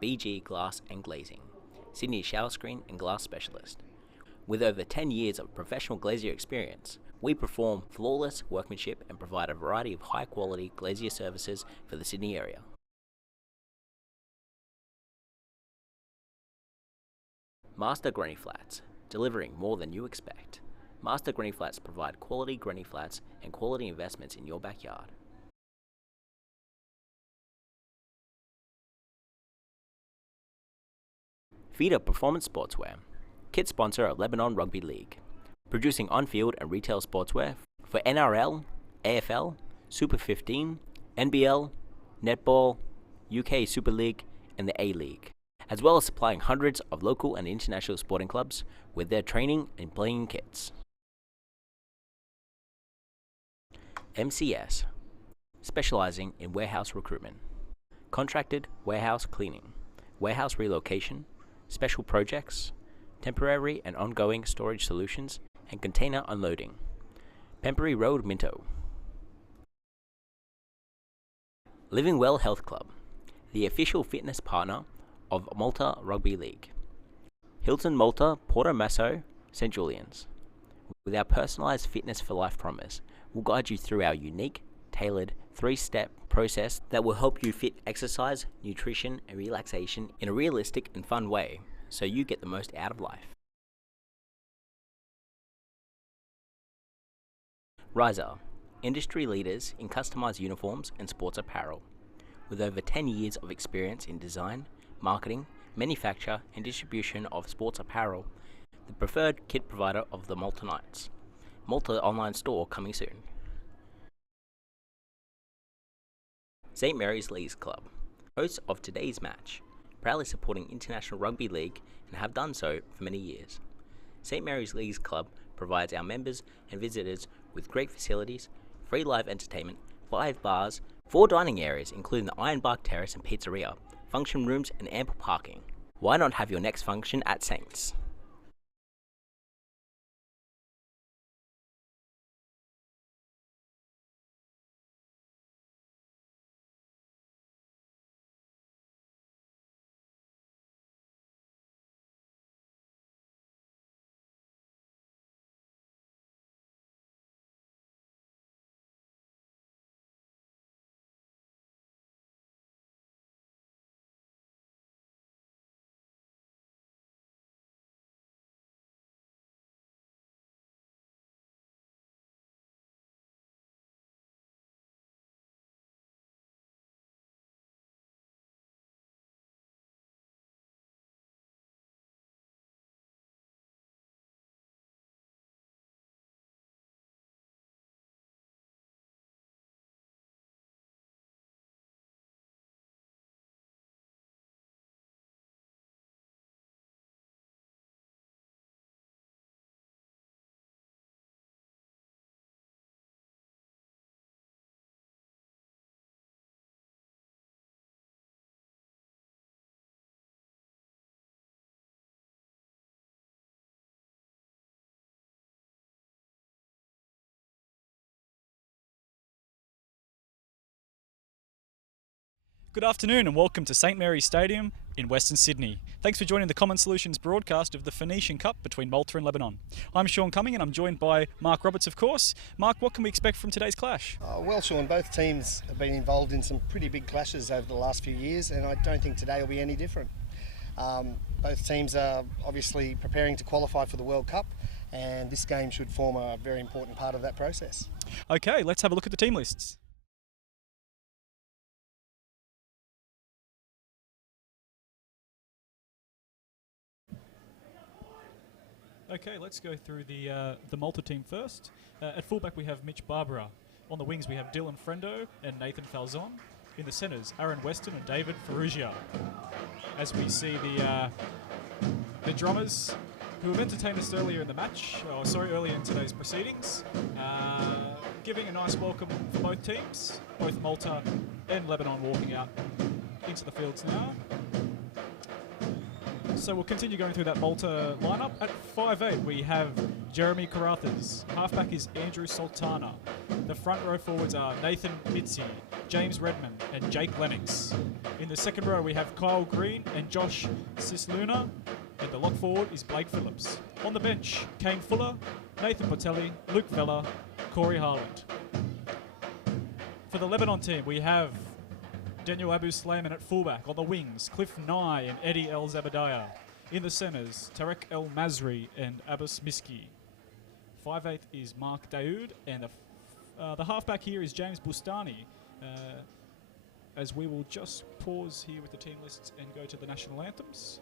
BG Glass and Glazing, Sydney shower screen and glass specialist. With over 10 years of professional glazier experience, we perform flawless workmanship and provide a variety of high-quality glazier services for the Sydney area. Master Granny Flats, delivering more than you expect. Master Granny Flats provide quality granny flats and quality investments in your backyard. Feeder Performance Sportswear, kit sponsor of Lebanon Rugby League, producing on-field and retail sportswear for NRL, AFL, Super 15, NBL, Netball, UK Super League, and the A-League, as well as supplying hundreds of local and international sporting clubs with their training and playing kits. MCS, specializing in warehouse recruitment, contracted warehouse cleaning, warehouse relocation, special projects, temporary and ongoing storage solutions, and container unloading. Pembury Road, Minto. Living Well Health Club, the official fitness partner of Malta Rugby League. Hilton Malta, Porto Masso, St. Julian's. With our personalized fitness for life promise, we'll guide you through our unique, tailored, 3-step process that will help you fit exercise, nutrition, and relaxation in a realistic and fun way, so you get the most out of life. Riser, industry leaders in customized uniforms and sports apparel. With over 10 years of experience in design, marketing, manufacture, and distribution of sports apparel, the preferred kit provider of the Malta Knights. Malta online store coming soon. St. Mary's Leagues Club, hosts of today's match, proudly supporting International Rugby League and have done so for many years. St. Mary's Leagues Club provides our members and visitors with great facilities, free live entertainment, 5 bars, 4 dining areas including the Ironbark Terrace and Pizzeria, function rooms and ample parking. Why not have your next function at Saints? Good afternoon and welcome to St Mary's Stadium in Western Sydney. Thanks for joining the Common Solutions broadcast of the Phoenician Cup between Malta and Lebanon. I'm Sean Cumming and I'm joined by Mark Roberts, of course. Mark, what can we expect from today's clash? Well, Sean, both teams have been involved in some pretty big clashes over the last few years, and I don't think today will be any different. Both teams are obviously preparing to qualify for the World Cup, and this game should form a very important part of that process. Okay, let's have a look at the team lists. Okay, let's go through the Malta team first. At fullback we have Mitch Barbara. On the wings we have Dylan Frendo and Nathan Falzon. In the centres, Aaron Weston and David Ferrugia. As we see the drummers who have entertained us earlier in the match, earlier in today's proceedings, giving a nice welcome for both teams, both Malta and Lebanon walking out into the fields now. So we'll continue going through that Malta lineup. At 5'8", we have Jeremy Carathas. Halfback is Andrew Sultana. The front row forwards are Nathan Mitzi, James Redmond, and Jake Lennox. In the second row, we have Kyle Green and Josh Sisluna, and the lock forward is Blake Phillips. On the bench, Kane Fuller, Nathan Botelli, Luke Vella, Corey Harland. For the Lebanon team, we have Daniel Abu Slayman at fullback. On the wings, Cliff Nye and Eddie El Zabadiah. In the centres, Tarek El Mazri and Abbas Miski. 5'8" is Mark Daoud, and the halfback here is James Bustani. As we will just pause here with the team lists and go to the national anthems.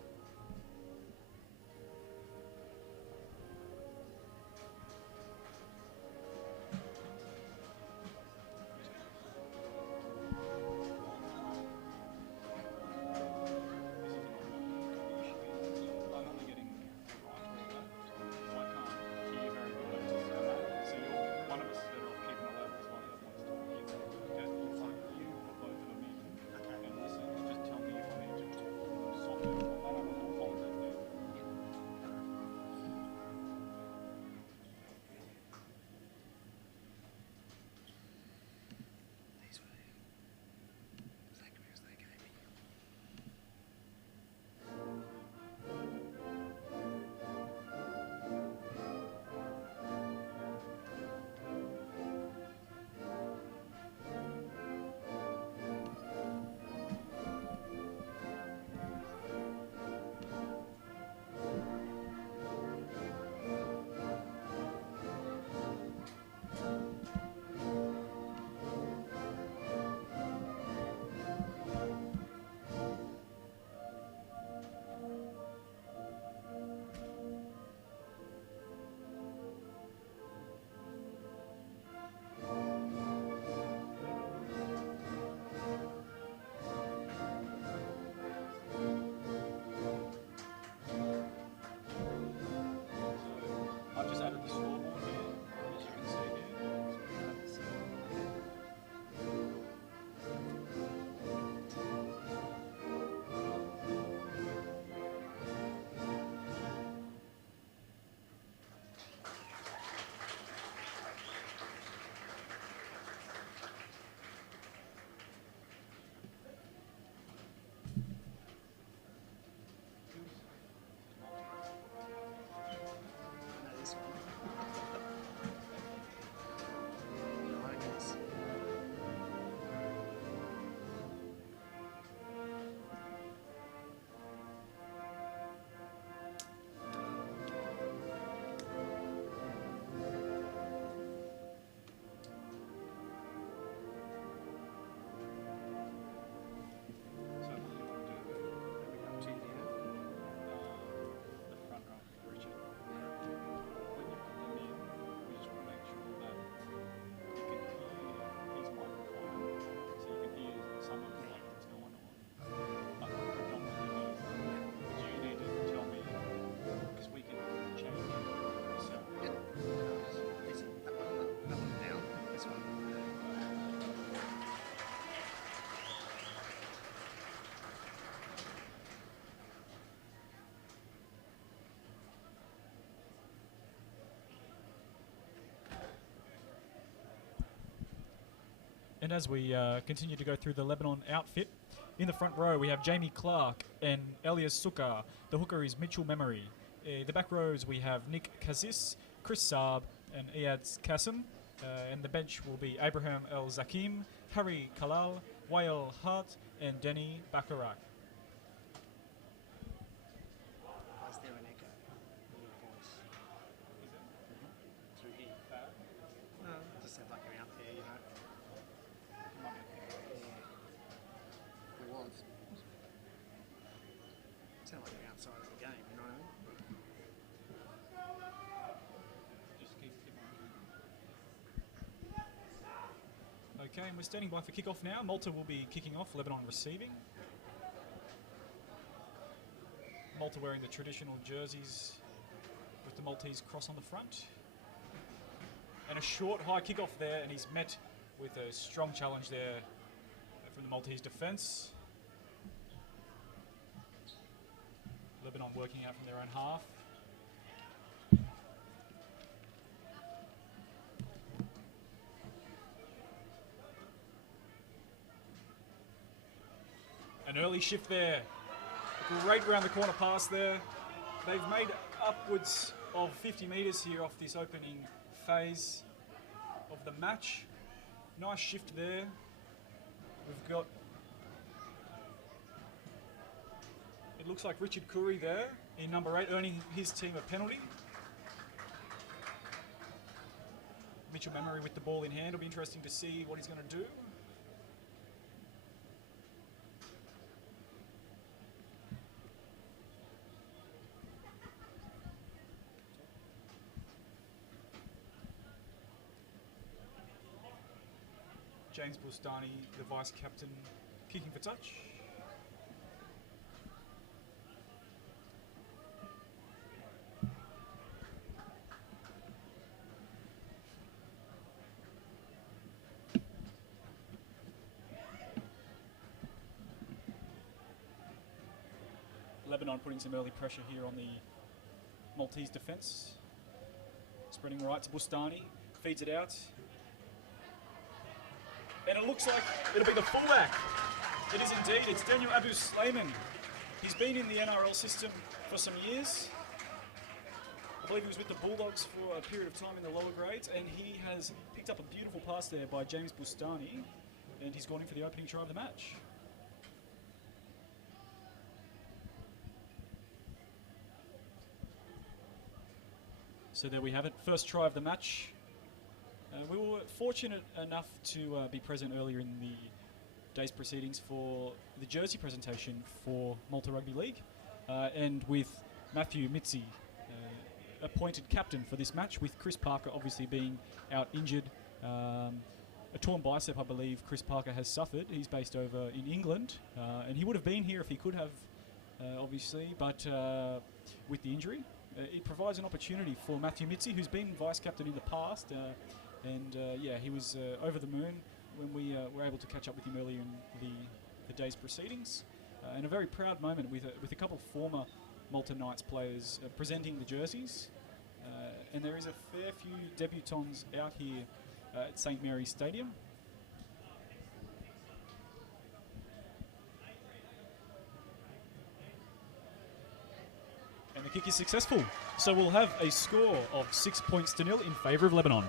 And as we continue to go through the Lebanon outfit, in the front row we have Jamie Clark and Elias Sukkar. The hooker is Mitchell Memory. The back rows we have Nick Kazis, Chris Saab and Iad Kassim. And the bench will be Abraham El Zakim, Harry Kalal, Wael Hart and Denny Bakarak. Was there an echo in your voice? Through here? No, it just sounds like you're out there, you know. It was. Sound like you're outside of the game, you know what I mean? Okay, and we're standing by for kickoff now. Malta will be kicking off, Lebanon receiving. Malta wearing the traditional jerseys with the Maltese cross on the front. And a short high kickoff there, and he's met with a strong challenge there from the Maltese defence. Lebanon working out from their own half. An early shift there. Great round the corner pass there. They've made upwards of 50 metres here off this opening phase of the match. Nice shift there. We've got, it looks like Richard Curry there in number 8, earning his team a penalty. Mitchell Memory with the ball in hand. It'll be interesting to see what he's going to do. James Bustani, the vice captain, kicking for touch. Lebanon putting some early pressure here on the Maltese defence. Spreading right to Bustani, feeds it out. And it looks like it'll be the fullback. It is indeed. It's Daniel Abu Slayman. He's been in the NRL system for some years. I believe he was with the Bulldogs for a period of time in the lower grades, and he has picked up a beautiful pass there by James Bustani, and he's gone in for the opening try of the match. So there we have it. First try of the match. We were fortunate enough to be present earlier in the day's proceedings for the jersey presentation for Malta Rugby League, and with Matthew Mitzi appointed captain for this match, with Chris Parker obviously being out injured. A torn bicep, I believe, Chris Parker has suffered. He's based over in England, and he would have been here if he could have, obviously, but with the injury, it provides an opportunity for Matthew Mitzi, who's been vice captain in the past. Yeah, he was over the moon when we were able to catch up with him earlier in the day's proceedings. And a very proud moment with a couple of former Malta Knights players presenting the jerseys. And there is a fair few debutants out here at St Mary's Stadium. And the kick is successful. So we'll have a score of 6 points to 0 in favour of Lebanon.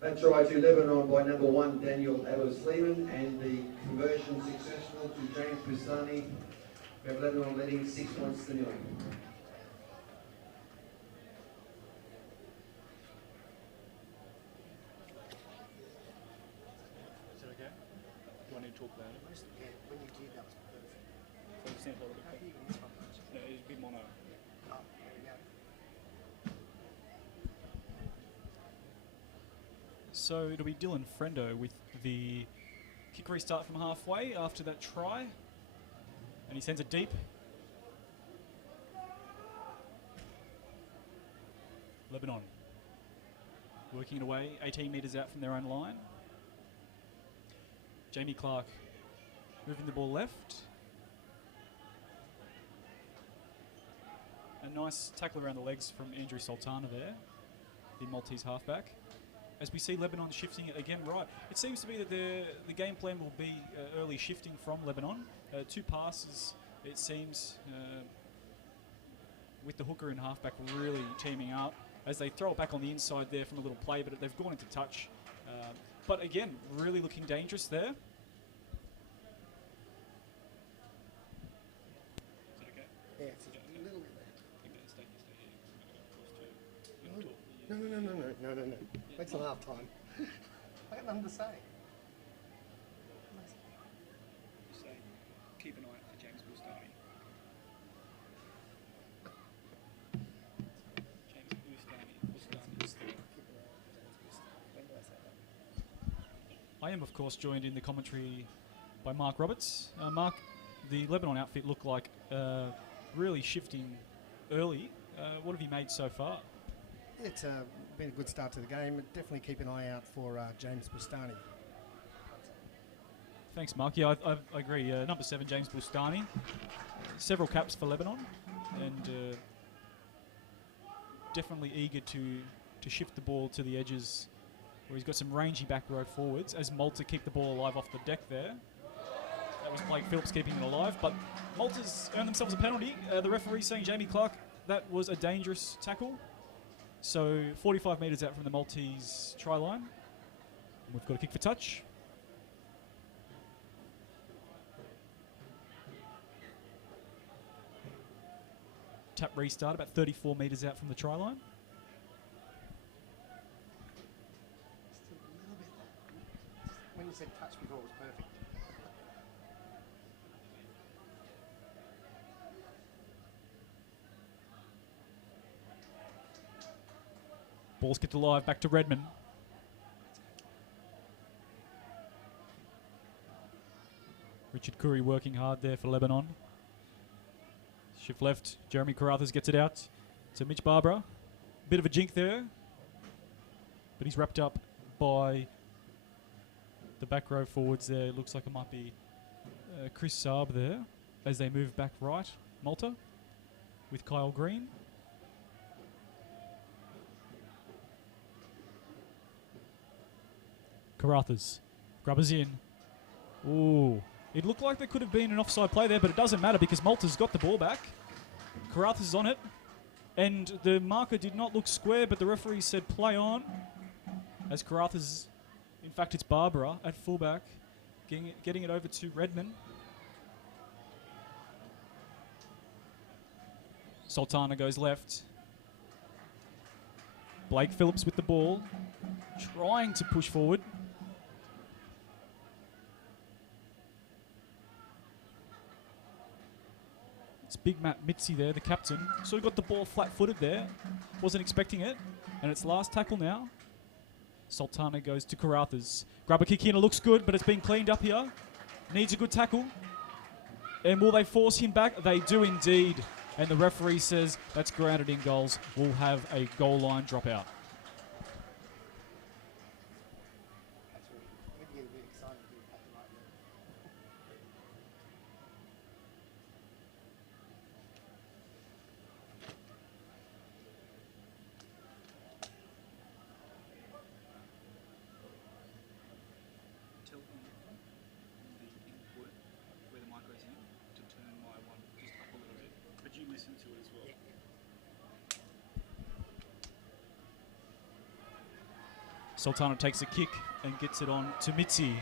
That try to Lebanon by number 1, Daniel Abu-Slayman, and the conversion successful to James Bustani. We have Lebanon leading 6 points to 0. Is it okay? Do I need to talk about it? Yeah, when you did, that was perfect. So you sound a little bit How better. big in this one? No, it's a bit mono. Oh, there we go. So it'll be Dylan Frendo with the kick restart from halfway after that try. And he sends it deep. Lebanon working it away, 18 metres out from their own line. Jamie Clark moving the ball left. A nice tackle around the legs from Andrew Sultana there, the Maltese halfback. As we see Lebanon shifting it again right. It seems to be that the game plan will be early shifting from Lebanon. 2 passes, it seems, with the hooker and halfback really teaming up as they throw it back on the inside there from a little play, but they've gone into touch. But again, really looking dangerous there. Is it okay? Yeah, it's a little bit there. Stay here. No. Wait till half time. I got nothing to say. Say, keep an eye out for James Bustani. I am, of course, joined in the commentary by Mark Roberts. Mark, the Lebanon outfit looked like really shifting early. What have you made so far? It's been a good start to the game. Definitely keep an eye out for James Bustani. Thanks, Mark. Yeah, I agree. Number 7, James Bustani. Several caps for Lebanon, and definitely eager to shift the ball to the edges, where he's got some rangy back row forwards as Malta keep the ball alive off the deck there. That was Blake Phillips keeping it alive, but Malta's earned themselves a penalty. The referee saying, Jamie Clark, that was a dangerous tackle. So 45 metres out from the Maltese try line. We've got a kick for touch. Tap restart about 34 metres out from the try line. Still a little bit. When you said touch before, it was perfect. Ball's kicked alive, back to Redmond. Richard Curry working hard there for Lebanon. Shift left, Jeremy Carruthers gets it out to Mitch Barbara. Bit of a jink there, but he's wrapped up by the back row forwards there. Looks like it might be Chris Saab there as they move back right, Malta, with Kyle Green. Carruthers, grubbers in. Ooh, it looked like there could have been an offside play there, but it doesn't matter because Malta's got the ball back. Carruthers is on it, and the marker did not look square, but the referee said play on. As Carruthers, in fact it's Barbara at fullback, getting it over to Redmond. Sultana goes left. Blake Phillips with the ball, trying to push forward. It's Big Matt Mitzi there, the captain. Sort of got the ball flat-footed there. Wasn't expecting it. And it's last tackle now. Sultana goes to Carruthers. Grab a kick in, it looks good, but it's been cleaned up here. Needs a good tackle. And will they force him back? They do indeed. And the referee says that's grounded in goals. We'll have a goal line dropout. Sultana takes a kick and gets it on to Mitzi.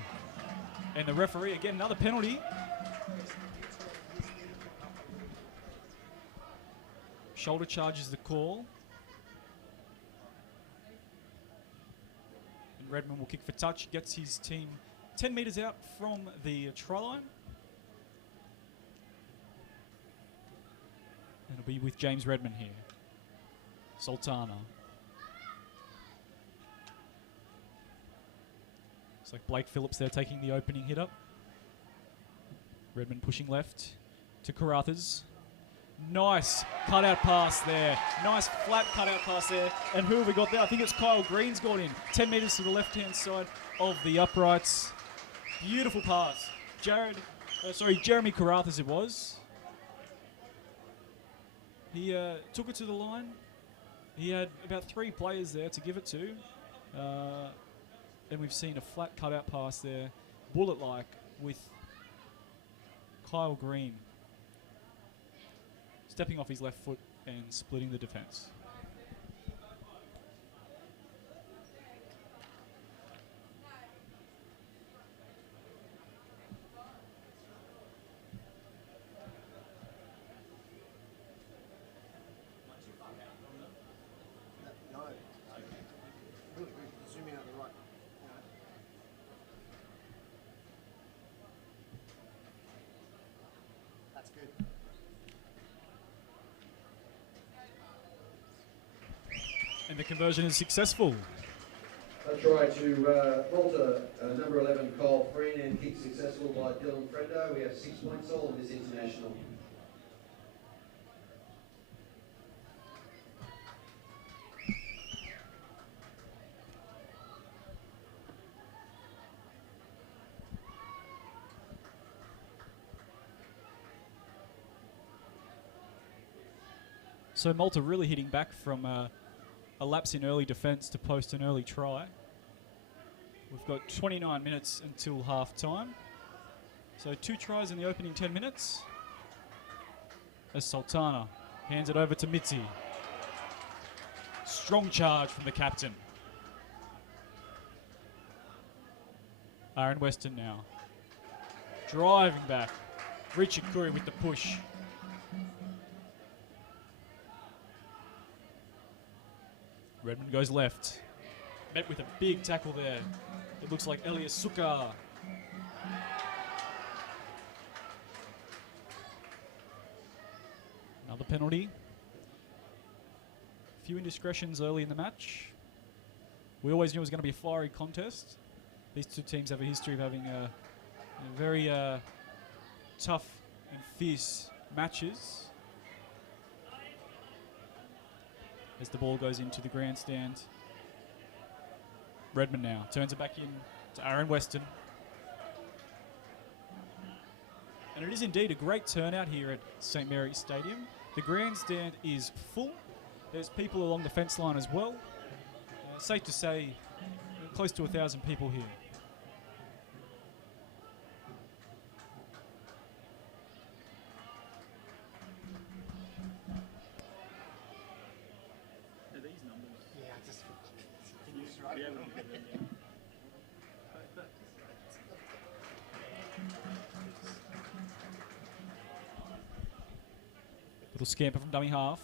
And the referee, again, another penalty. Shoulder charge is the call. And Redmond will kick for touch, gets his team 10 metres out from the try line. And it'll be with James Redmond here. Sultana. It's like Blake Phillips there taking the opening hit up. Redmond pushing left to Carruthers. Nice cutout pass there. Nice flat cutout pass there. And who have we got there? I think it's Kyle Green's got in. 10 metres to the left-hand side of the uprights. Beautiful pass. Jeremy Carruthers it was. He took it to the line. He had about 3 players there to give it to. And we've seen a flat cutout pass there, bullet-like, with Kyle Green stepping off his left foot and splitting the defence. And the conversion is successful. A try to Malta, number 11, Kyle Freen, and kick successful by Dylan Frendo. We have 6 points all in this international. So Malta really hitting back from a lapse in early defence to post an early try. We've got 29 minutes until half time. So 2 tries in the opening 10 minutes. As Sultana hands it over to Mitzi. Strong charge from the captain. Aaron Weston now. Driving back. Richard Curry with the push. Redmond goes left. Met with a big tackle there. It looks like Elias Sukkar. Another penalty. A few indiscretions early in the match. We always knew it was going to be a fiery contest. These two teams have a history of having a very tough and fierce matches. As the ball goes into the grandstand. Redmond now turns it back in to Aaron Weston. And it is indeed a great turnout here at St Mary's Stadium. The grandstand is full. There's people along the fence line as well. Safe to say, close to 1,000 people here. Little scamper from dummy half.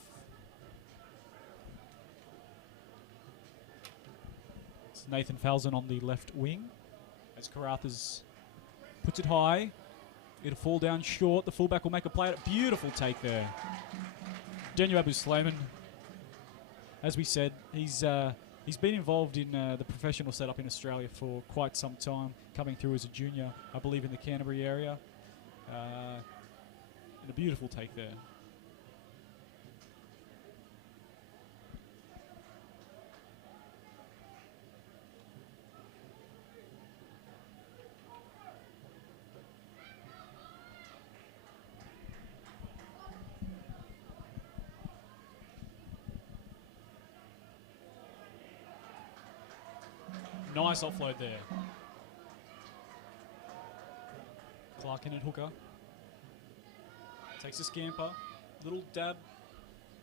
It's Nathan Falzon on the left wing. As Karathas puts it high. It'll fall down short. The fullback will make a play at it. Beautiful take there. Daniel Abu Slayman. As we said, he's been involved in the professional setup in Australia for quite some time, coming through as a junior, I believe, in the Canterbury area. And a beautiful take there. Nice offload there. Clark in at hooker. Takes a scamper. Little dab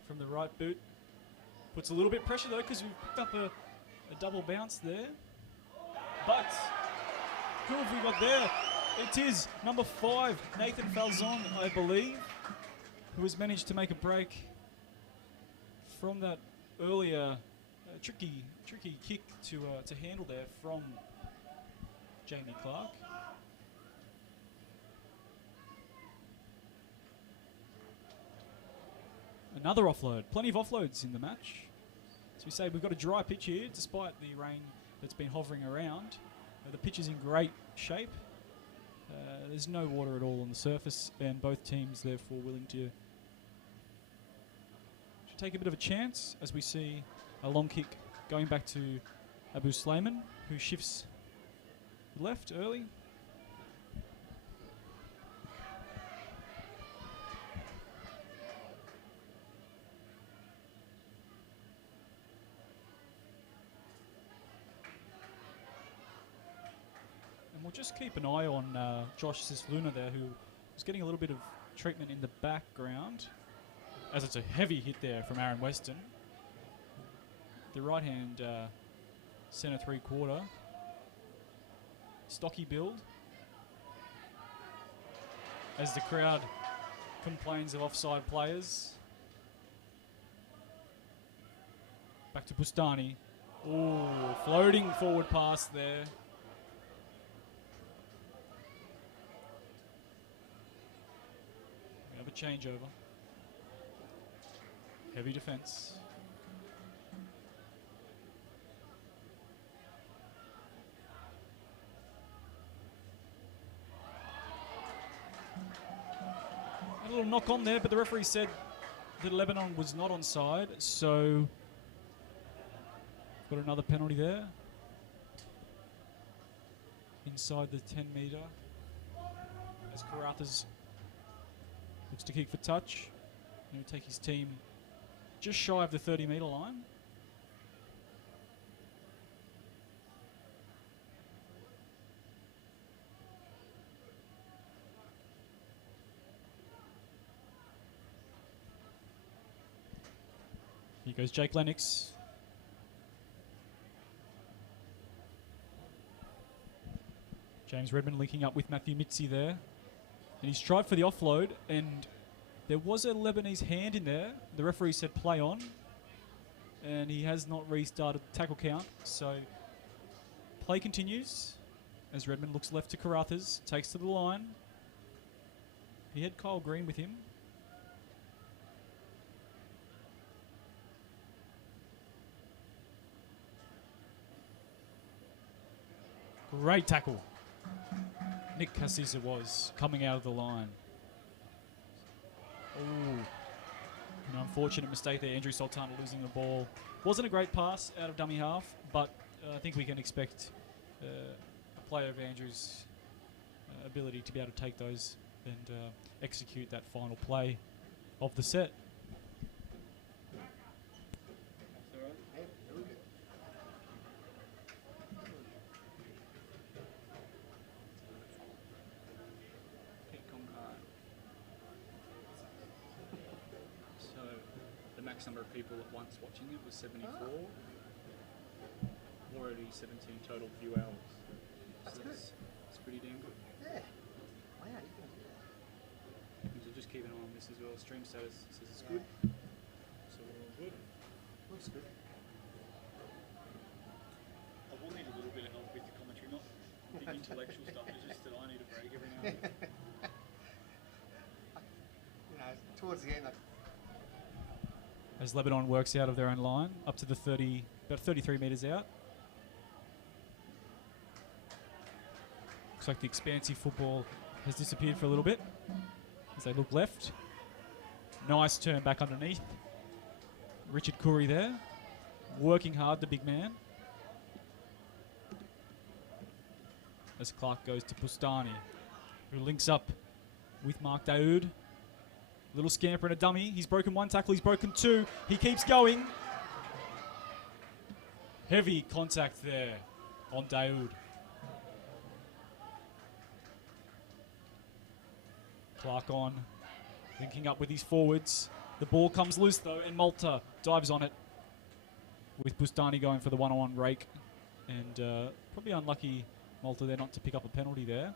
from the right boot. Puts a little bit of pressure though because we've picked up a double bounce there. But who have we got there? It is number 5, Nathan Falzon, I believe, who has managed to make a break from that earlier tricky kick to handle there from Jamie Clark. Another offload. Plenty of offloads in the match. As we say, we've got a dry pitch here, despite the rain that's been hovering around. The pitch is in great shape. There's no water at all on the surface, and both teams therefore willing to take a bit of a chance as we see a long kick going back to Abu Slayman, who shifts left early. And we'll just keep an eye on Josh Sisluna there, who is getting a little bit of treatment in the background, as it's a heavy hit there from Aaron Weston. The right hand centre 3/4. Stocky build. As the crowd complains of offside players. Back to Bustani. Ooh, floating forward pass there. We have a changeover. Heavy defence. A little knock on there, but the referee said that Lebanon was not onside, so got another penalty there. Inside the 10 metre. As Karathas looks to kick for touch. He'll take his team just shy of the 30-metre line. Here goes Jake Lennox. James Redmond linking up with Matthew Mitzi there. And he's tried for the offload, and there was a Lebanese hand in there. The referee said play on, and he has not restarted the tackle count. So play continues as Redmond looks left to Carruthers, takes to the line. He had Kyle Green with him. Great tackle. Nick Cassis it was, coming out of the line. Ooh. An unfortunate mistake there, Andrew Sultana losing the ball. Wasn't a great pass out of dummy half, but I think we can expect a player of Andrew's ability to be able to take those and execute that final play of the set. Number of people at once watching it was 74. Already 17 total view hours. So that's pretty damn good. Yeah. Wow, you can do that. So just keep an eye on this as well. Stream status says it's good. So we're all good. Looks good. I will need a little bit of help with the commentary, not big intellectual stuff, it's just that I need a break every now and then. Towards the end, As Lebanon works out of their own line, up to the 30, about 33 metres out. Looks like the expansive football has disappeared for a little bit as they look left. Nice turn back underneath. Richard Curry there, working hard, the big man. As Clark goes to Bustani, who links up with Mark Daoud. Little scamper and a dummy. He's broken one tackle, he's broken two. He keeps going. Heavy contact there on Daoud. Clark on, linking up with his forwards. The ball comes loose though, and Malta dives on it with Bustani going for the one-on-one rake. And probably unlucky Malta there not to pick up a penalty there.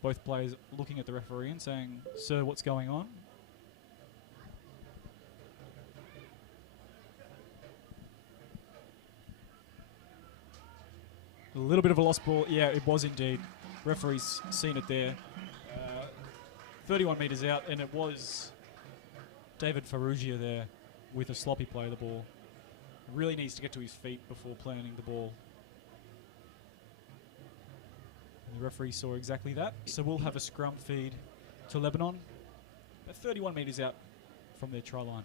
Both players looking at the referee and saying, "Sir, what's going on?" A little bit of a lost ball. Yeah, it was indeed. Referee's seen it there. 31 metres out, and it was David Ferrugia there with a sloppy play of the ball. Really needs to get to his feet before planting the ball. And the referee saw exactly that. So we'll have a scrum feed to Lebanon, about 31 metres out from their try line.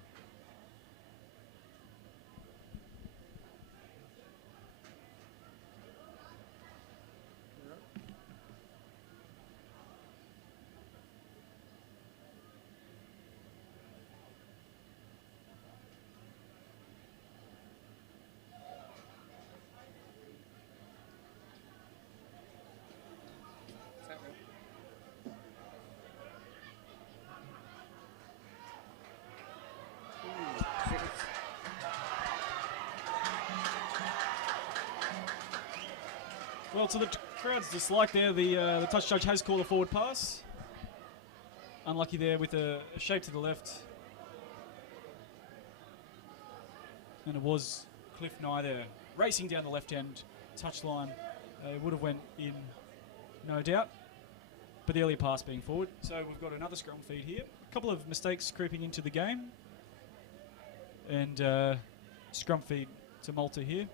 Well, to the crowd's dislike there, the touch judge has called a forward pass. Unlucky there with a shape to the left. And it was Cliff Nye there, racing down the left-hand touchline. It would have went in, no doubt. But the earlier pass being forward. So we've got another scrum feed here. A couple of mistakes creeping into the game. And scrum feed to Malta here.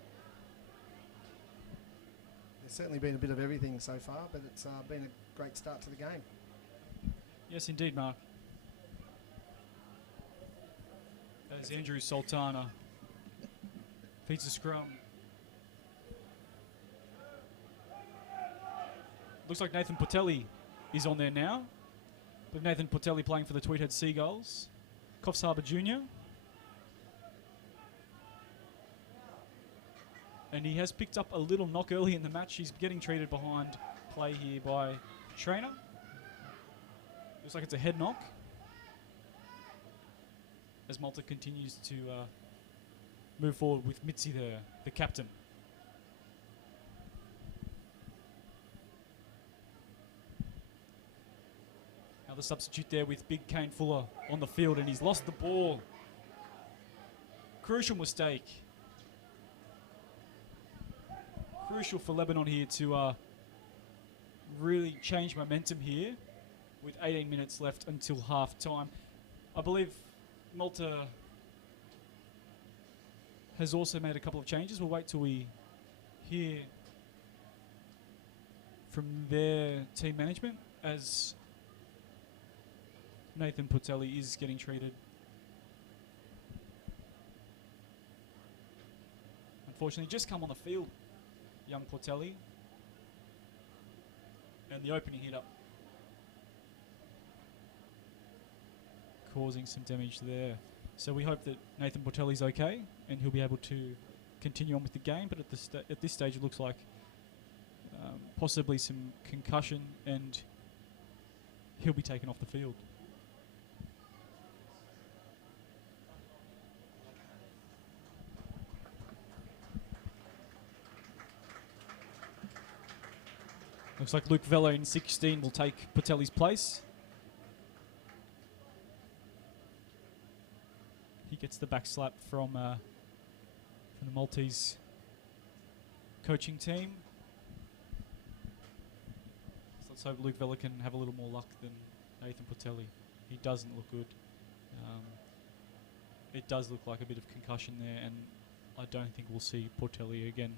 There's certainly been a bit of everything so far, but it's been a great start to the game. Yes, indeed, Mark. As Andrew Sultana feeds the scrum. Looks like Nathan Portelli is on there now. But Nathan Portelli playing for the Tweedhead Seagulls. Coffs Harbour Jr. And he has picked up a little knock early in the match. He's getting treated behind play here by trainer. Looks like it's a head knock. As Malta continues to move forward with Mitzi there, the captain. Another substitute there with big Kane Fuller on the field, and he's lost the ball. Crucial mistake. Crucial for Lebanon here to really change momentum here with 18 minutes left until half time. I believe Malta has also made a couple of changes. We'll wait till we hear from their team management as Nathan Portelli is getting treated. Unfortunately, just come on the field, young Portelli. And the opening hit up, causing some damage there. So we hope that Nathan Portelli's okay and he'll be able to continue on with the game. But at this stage, it looks like possibly some concussion, and he'll be taken off the field. Looks like Luke Vella in 16 will take Portelli's place. He gets the back slap from the Maltese coaching team. So let's hope Luke Vella can have a little more luck than Nathan Portelli. He doesn't look good. It does look like a bit of concussion there, and I don't think we'll see Portelli again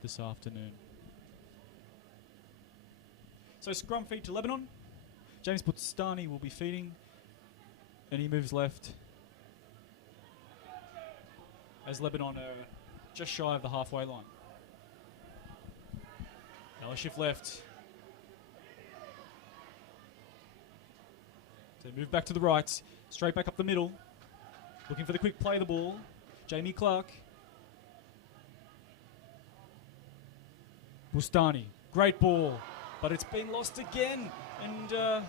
this afternoon. So scrum feed to Lebanon. James Bustani will be feeding, and he moves left as Lebanon are just shy of the halfway line. Now a shift left. So move back to the right, straight back up the middle, looking for the quick play of the ball. Jamie Clark. Bustani, great ball. But it's been lost again, and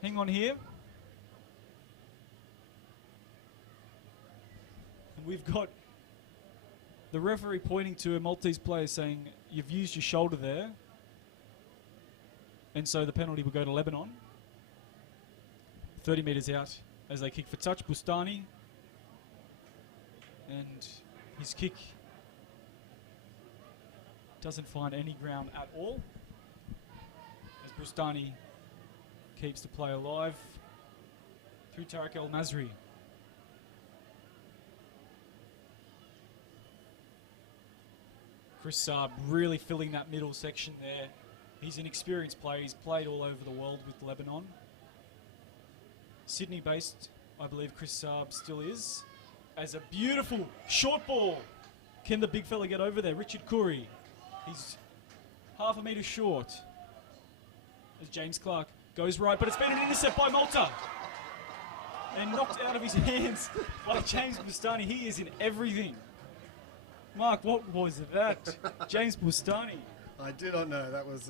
hang on here. And we've got the referee pointing to a Maltese player saying, you've used your shoulder there, and so the penalty will go to Lebanon. 30 metres out as they kick for touch. Bustani, and his kick doesn't find any ground at all as Bustani keeps the play alive through Tarek El Masri. Chris Saab really filling that middle section there. He's an experienced player. He's played all over the world with Lebanon. Sydney-based, I believe Chris Saab still is. As a beautiful short ball. Can the big fella get over there? Richard Curry. He's half a metre short as James Clark goes right, but it's been an intercept by Malta and knocked out of his hands by James Bustani. He is in everything. Mark, what was that? James Bustani. I do not know. That was,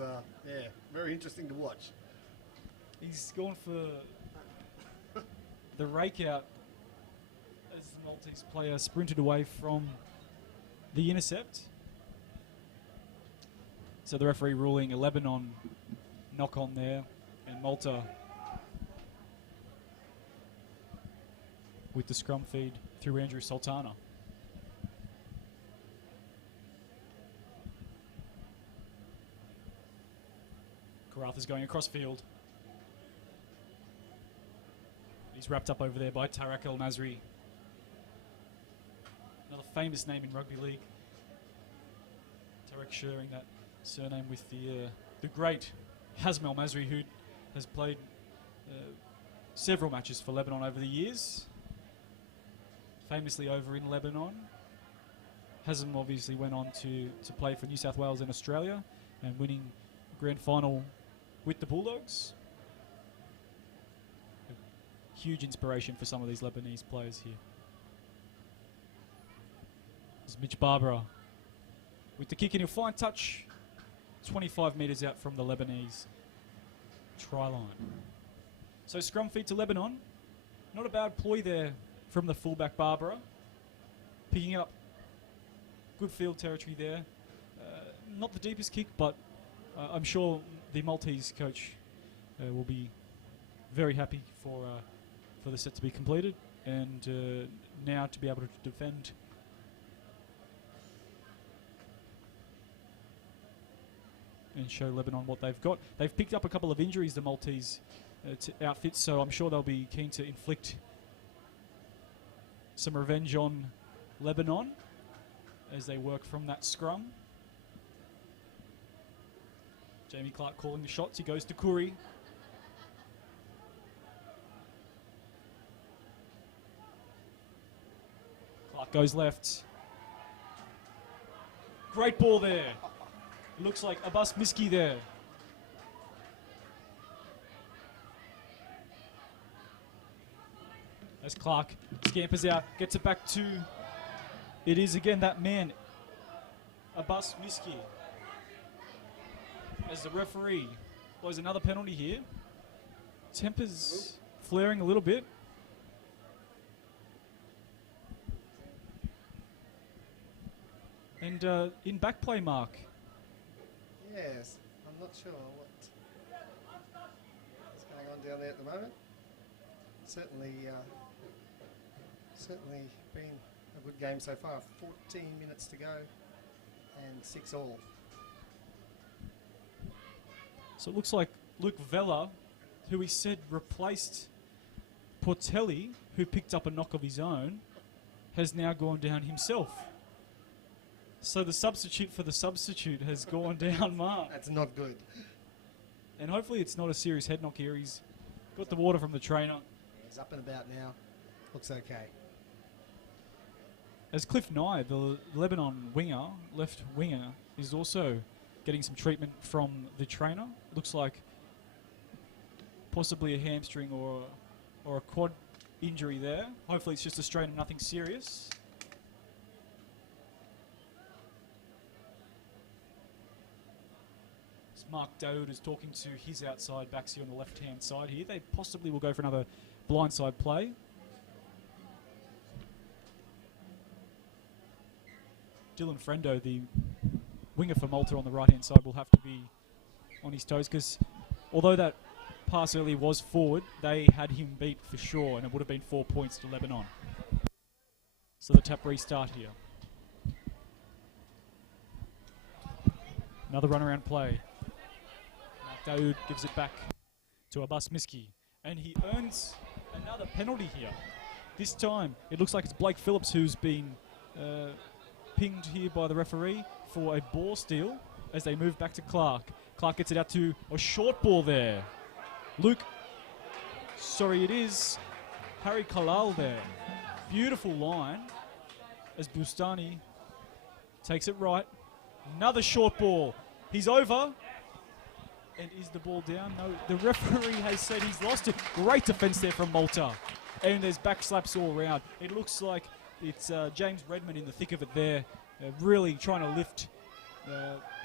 very interesting to watch. He's gone for the rake out as the Maltese player sprinted away from the intercept. So the referee ruling a Lebanon knock on there, and Malta with the scrum feed through Andrew Sultana. Karatha's going across field. He's wrapped up over there by Tarek El Masri. Another famous name in rugby league. Tarek sharing that surname with the great Hazem El Masri, who has played several matches for Lebanon over the years. Famously over in Lebanon. Hazem obviously went on to play for New South Wales and Australia and winning grand final with the Bulldogs. huge inspiration for some of these Lebanese players here. There's Mitch Barbara with the kick, and he'll find touch 25 metres out from the Lebanese try line. So scrum feed to Lebanon. Not a bad ploy there from the fullback Barbara. Picking up good field territory there. Not the deepest kick, but I'm sure the Maltese coach will be very happy for the set to be completed, and now to be able to defend. And show Lebanon what they've got. They've picked up a couple of injuries, the Maltese outfits, so I'm sure they'll be keen to inflict some revenge on Lebanon as they work from that scrum. Jamie Clark calling the shots. He goes to Curry. Clark goes left. Great ball there. Looks like Abbas Miski there. As Clark scampers out, gets it back to, it is again that man, Abbas Miski. As the referee blows another penalty here. Tempers flaring a little bit. And in back play, Mark. Yes, I'm not sure what's going on down there at the moment. Certainly been a good game so far. 14 minutes to go and 6 all. So it looks like Luke Vella, who we said replaced Portelli, who picked up a knock of his own, has now gone down himself. So the substitute for the substitute has gone down, Mark. That's not good. And hopefully it's not a serious head knock here. He's got the water from the trainer. He's up and about now. Looks okay. As Cliff Nye, the Lebanon winger, left winger, is also getting some treatment from the trainer. Looks like possibly a hamstring or a quad injury there. Hopefully it's just a strain and nothing serious. Mark Daoud is talking to his outside backs here on the left-hand side here. They possibly will go for another blindside play. Dylan Frendo, the winger for Malta on the right-hand side, will have to be on his toes because although that pass earlier was forward, they had him beat for sure, and it would have been 4 points to Lebanon. So the tap restart here. Another run-around play. Daoud gives it back to Abbas Miski, and he earns another penalty here. This time, it looks like it's Blake Phillips who's been pinged here by the referee for a ball steal as they move back to Clark. Clark gets it out to a short ball there. It is Harry Kalal there. Beautiful line as Bustani takes it right. Another short ball. He's over. And is the ball down? No, the referee has said he's lost it. Great defence there from Malta. And there's back slaps all around. It looks like it's James Redmond in the thick of it there, really trying to lift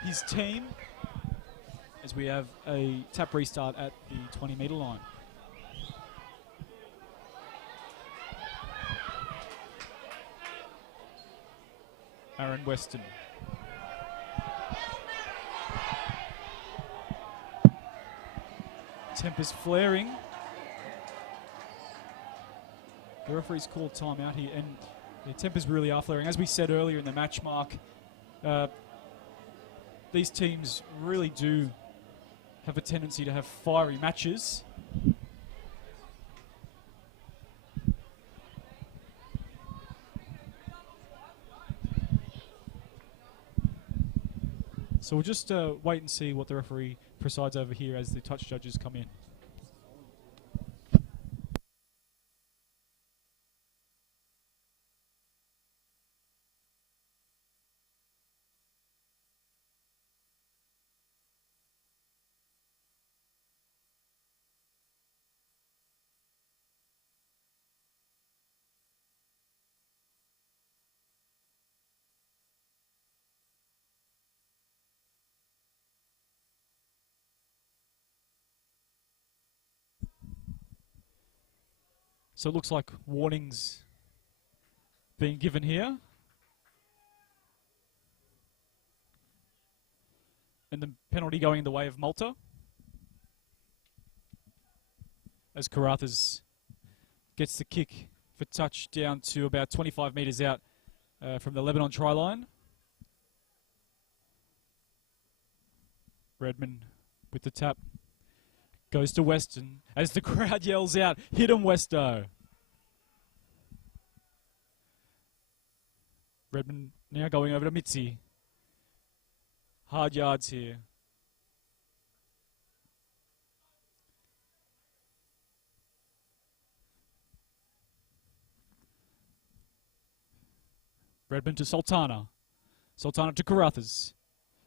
his team as we have a tap restart at the 20-metre line. Aaron Weston. Tempers flaring. The referee's called timeout here, and the tempers really are flaring. As we said earlier in the match, Mark, these teams really do have a tendency to have fiery matches. So we'll just wait and see what the referee presides over here as the touch judges come in. So it looks like warnings being given here. And the penalty going in the way of Malta, as Carruthers gets the kick for touch down to about 25 metres out from the Lebanon try line. Redmond with the tap. Goes to Weston as the crowd yells out, "Hit him, Westo!" Redmond now going over to Mitzi. Hard yards here. Redmond to Sultana. Sultana to Carruthers.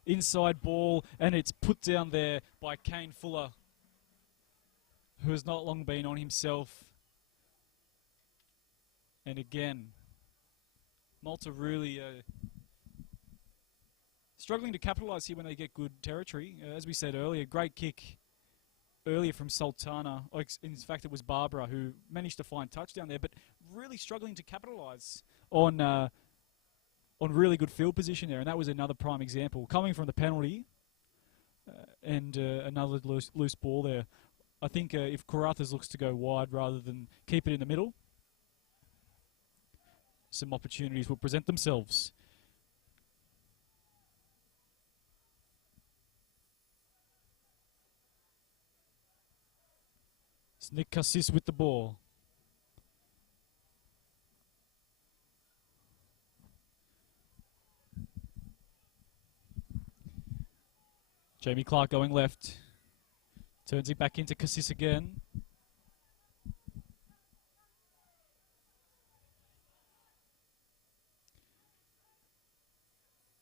Inside ball, and it's put down there by Kane Fuller, who has not long been on himself. And again, Malta really struggling to capitalise here when they get good territory. As we said earlier, great kick earlier from Sultana. In fact, it was Barbara who managed to find touchdown there, but really struggling to capitalise on really good field position there. And that was another prime example. Coming from the penalty and another loose ball there. I think if Carruthers looks to go wide rather than keep it in the middle, some opportunities will present themselves. It's Nick Cassis with the ball. Jamie Clark going left. Turns it back into Cassis again.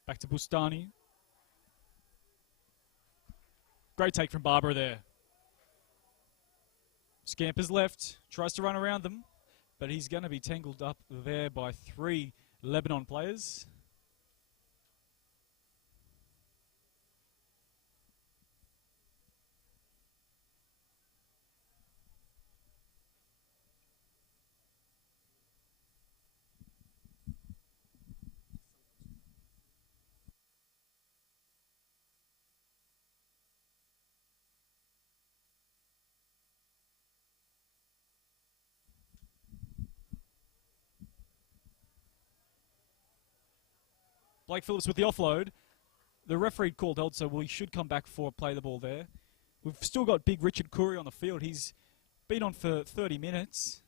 Back to Bustani. Great take from Barbara there. Scampers left. Tries to run around them. But he's going to be tangled up there by 3 Lebanon players. Blake Phillips with the offload. The referee called held, so we should come back for play the ball there. We've still got big Richard Curry on the field. He's been on for 30 minutes.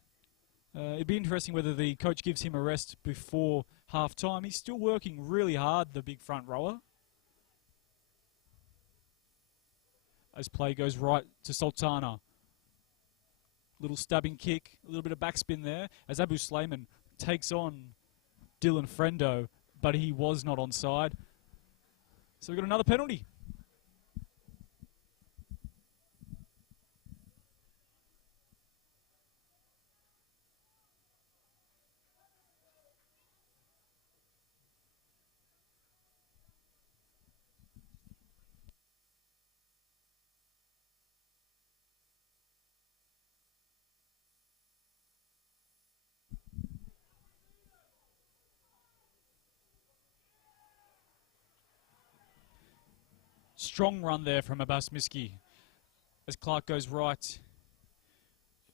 It'd be interesting whether the coach gives him a rest before half-time. He's still working really hard, the big front rower. As play goes right to Sultana. Little stabbing kick, a little bit of backspin there. As Abu Slayman takes on Dylan Frendo, but he was not onside. So we've got another penalty. Strong run there from Abbas Miski. As Clark goes right,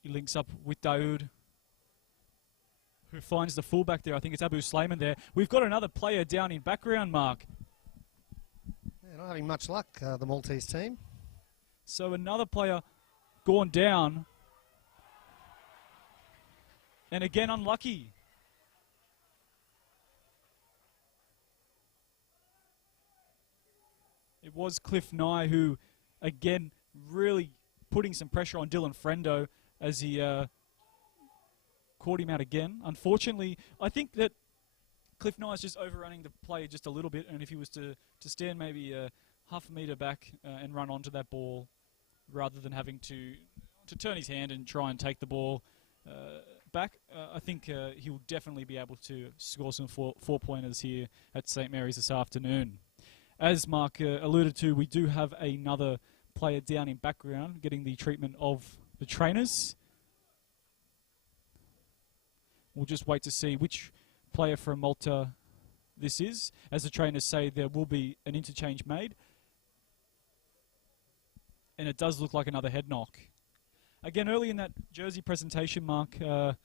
he links up with Daoud, who finds the fullback there. I think it's Abu Slayman there. We've got another player down in background, Mark. Yeah, not having much luck, the Maltese team. So another player gone down. And again, unlucky. It was Cliff Nye who, again, really putting some pressure on Dylan Frendo as he caught him out again. Unfortunately, I think that Cliff Nye is just overrunning the play just a little bit, and if he was to stand maybe half a metre back and run onto that ball rather than having to turn his hand and try and take the ball back, I think he'll definitely be able to score some four-pointers here at St. Mary's this afternoon. As Mark alluded to, we do have another player down in background getting the treatment of the trainers. we'll just wait to see which player from Malta this is. As the trainers say, there will be an interchange made. And it does look like another head knock. Again, early in that jersey presentation, Mark, the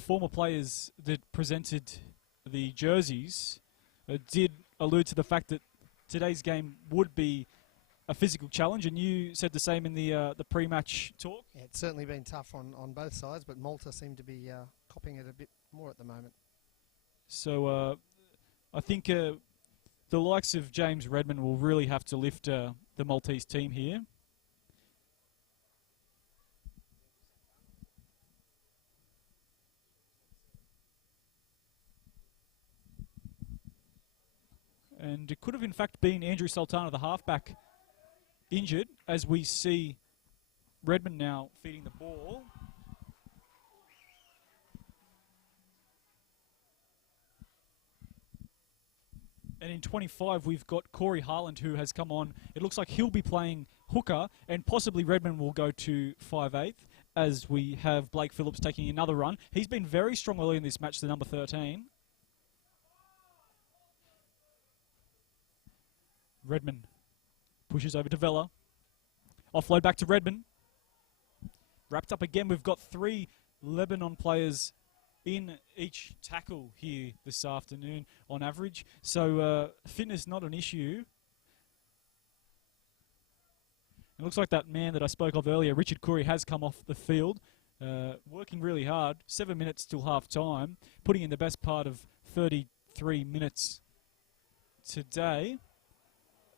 former players that presented the jerseys did allude to the fact that today's game would be a physical challenge, and you said the same in the pre-match talk. Yeah, it's certainly been tough on both sides, but Malta seem to be copying it a bit more at the moment. So I think the likes of James Redmond will really have to lift the Maltese team here. And it could have in fact been Andrew Sultana, the halfback, injured, as we see Redmond now feeding the ball. And in 25, we've got Corey Harland, who has come on. It looks like he'll be playing hooker, and possibly Redmond will go to 5/8, as we have Blake Phillips taking another run. He's been very strong early in this match, the number 13. Redmond pushes over to Vella. Offload back to Redmond. Wrapped up again. We've got 3 Lebanon players in each tackle here this afternoon on average. So fitness not an issue. It looks like that man that I spoke of earlier, Richard Curry, has come off the field, working really hard. 7 minutes till half time, putting in the best part of 33 minutes today.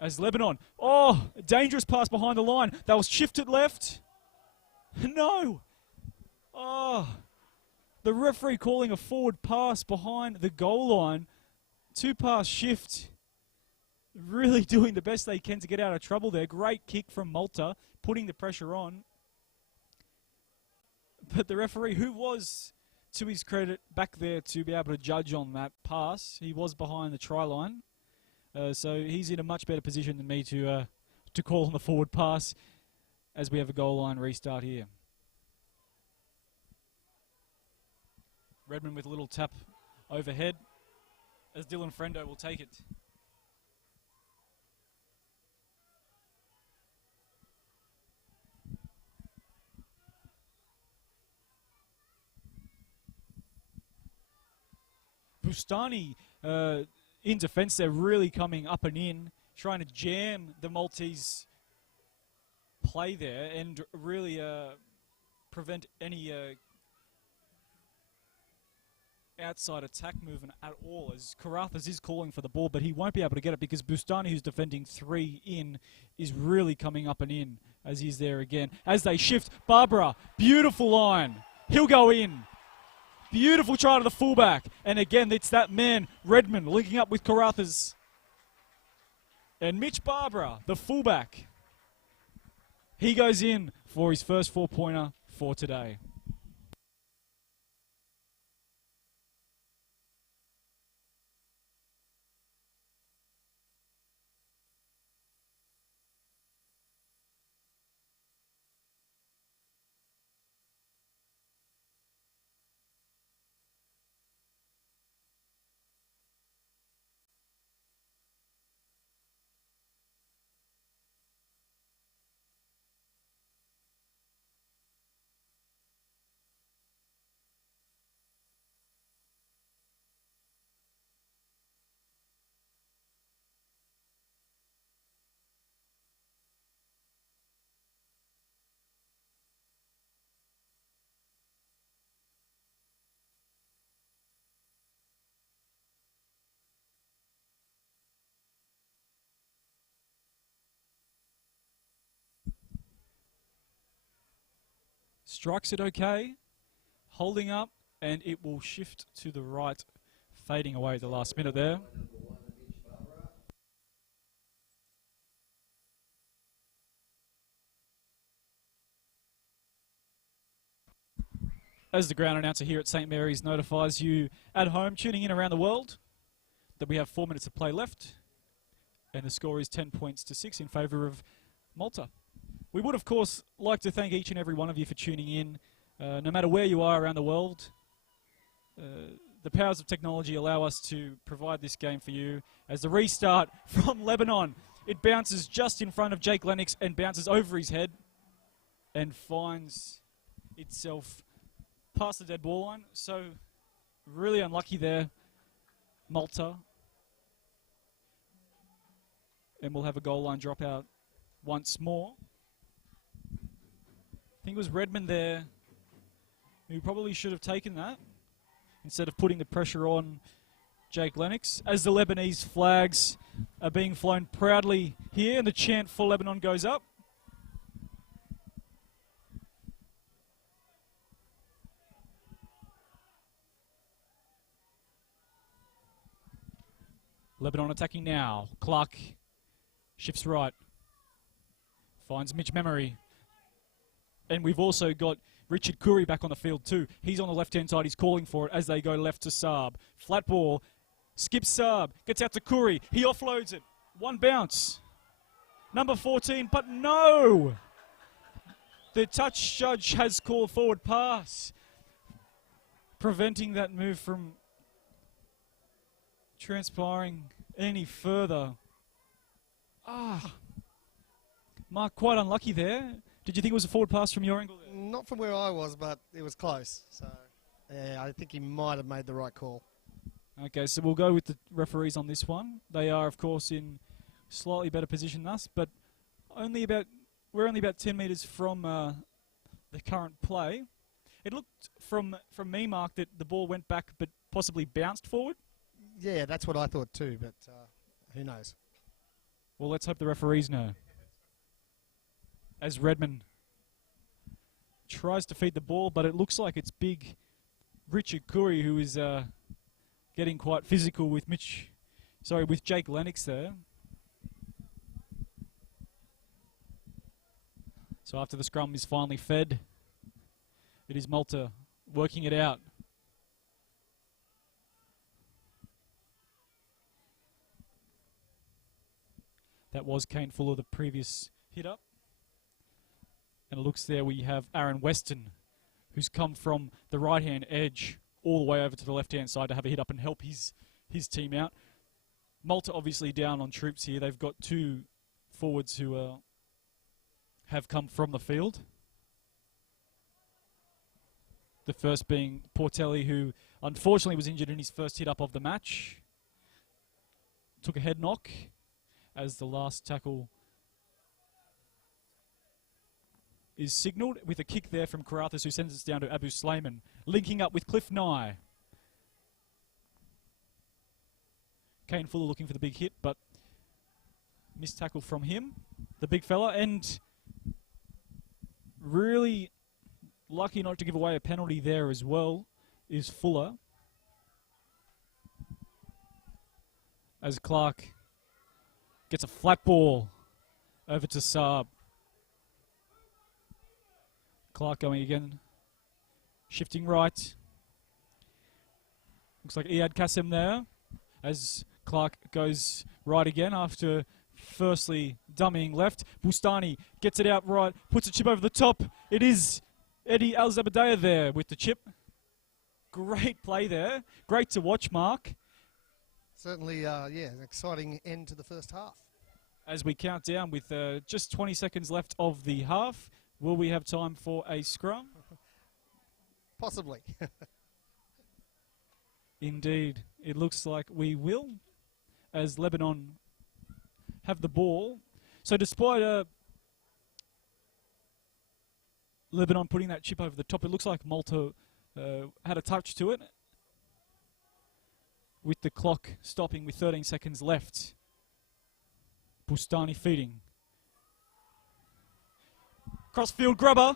As Lebanon, oh, a dangerous pass behind the line. That was shifted left. No. Oh, the referee calling a forward pass behind the goal line. 2-pass shift. Really doing the best they can to get out of trouble there. Great kick from Malta, putting the pressure on. But the referee, who was, to his credit, back there to be able to judge on that pass, he was behind the try line. So he's in a much better position than me to call on the forward pass as we have a goal line restart here. Redmond with a little tap overhead as Dylan Frendo will take it. Bustani in defence, they're really coming up and in, trying to jam the Maltese play there and really prevent any outside attack movement at all, as Karathas is calling for the ball, but he won't be able to get it because Bustani, who's defending 3 in, is really coming up and in as he's there again. As they shift, Barbara, beautiful line. He'll go in. Beautiful try to the fullback. And again, it's that man, Redmond, linking up with Karathas. And Mitch Barbara, the fullback. He goes in for his first 4-pointer for today. Strikes it okay, holding up, and it will shift to the right, fading away at the last minute there. As the ground announcer here at St. Mary's notifies you at home, tuning in around the world, that we have 4 minutes of play left, and the score is 10 points to 6 in favour of Malta. We would, of course, like to thank each and every one of you for tuning in, no matter where you are around the world. the powers of technology allow us to provide this game for you. As the restart from Lebanon, it bounces just in front of Jake Lennox and bounces over his head and finds itself past the dead ball line. So really unlucky there, Malta. And we'll have a goal line dropout once more. I think it was Redmond there who probably should have taken that instead of putting the pressure on Jake Lennox. As the Lebanese flags are being flown proudly here and the chant for Lebanon goes up. Lebanon attacking now. Clark shifts right. Finds Mitch Memory. And we've also got Richard Curry back on the field too. He's on the left-hand side. He's calling for it as they go left to Saab. Flat ball. Skips Saab. Gets out to Curry. He offloads it. One bounce. Number 14, but no! The touch judge has called forward pass, preventing that move from transpiring any further. Mark, quite unlucky there. Did you think it was a forward pass from your angle there? Not from where I was, but it was close. So, yeah, I think he might have made the right call. Okay, so we'll go with the referees on this one. They are, of course, in slightly better position than us, but we're only about 10 metres from the current play. It looked from me, Mark, that the ball went back but possibly bounced forward. Yeah, that's what I thought too, but who knows? Well, let's hope the referees know. As Redmond tries to feed the ball, but it looks like it's big Richard Curry who is getting quite physical with with Jake Lennox there. So after the scrum is finally fed, it is Malta working it out. That was Kane Fuller, the previous hit up. And it looks there we have Aaron Weston, who's come from the right-hand edge all the way over to the left-hand side to have a hit up and help his team out. Malta obviously down on troops here. They've got two forwards who have come from the field. The first being Portelli, who unfortunately was injured in his first hit up of the match. Took a head knock as the last tackle is signalled with a kick there from Karathis, who sends us down to Abu Slayman, linking up with Cliff Nye. Kane Fuller looking for the big hit, but missed tackle from him, the big fella, and really lucky not to give away a penalty there as well is Fuller. As Clark gets a flat ball over to Saab. Clark going again, shifting right. Looks like Iyad Kassem there, as Clark goes right again after firstly dummying left. Bustani gets it out right, puts a chip over the top. It is Eddie Al-Zabadaya there with the chip. Great play there. Great to watch, Mark. Certainly, yeah, an exciting end to the first half. As we count down with just 20 seconds left of the half, will we have time for a scrum? Possibly. Indeed, it looks like we will, as Lebanon have the ball. So despite Lebanon putting that chip over the top, it looks like Malta had a touch to it, with the clock stopping with 13 seconds left. Bustani feeding. Crossfield grubber.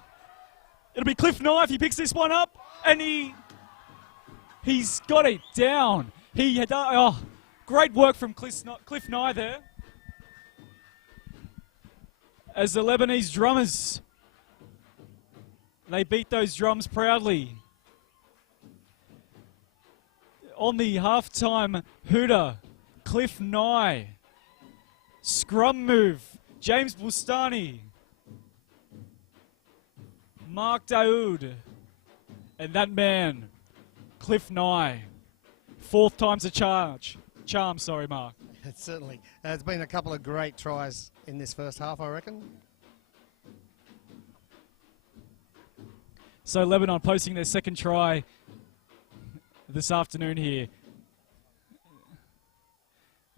It'll be Cliff Nye if he picks this one up, and he's got it down. He had great work from Cliff Nye there. As the Lebanese drummers, they beat those drums proudly. On the halftime hooter, Cliff Nye. Scrum move, James Bustani. Mark Daoud. And that man Cliff Nye. Fourth time's a charm, sorry, Mark. It's certainly. There's been a couple of great tries in this first half, I reckon. So Lebanon posting their second try this afternoon here.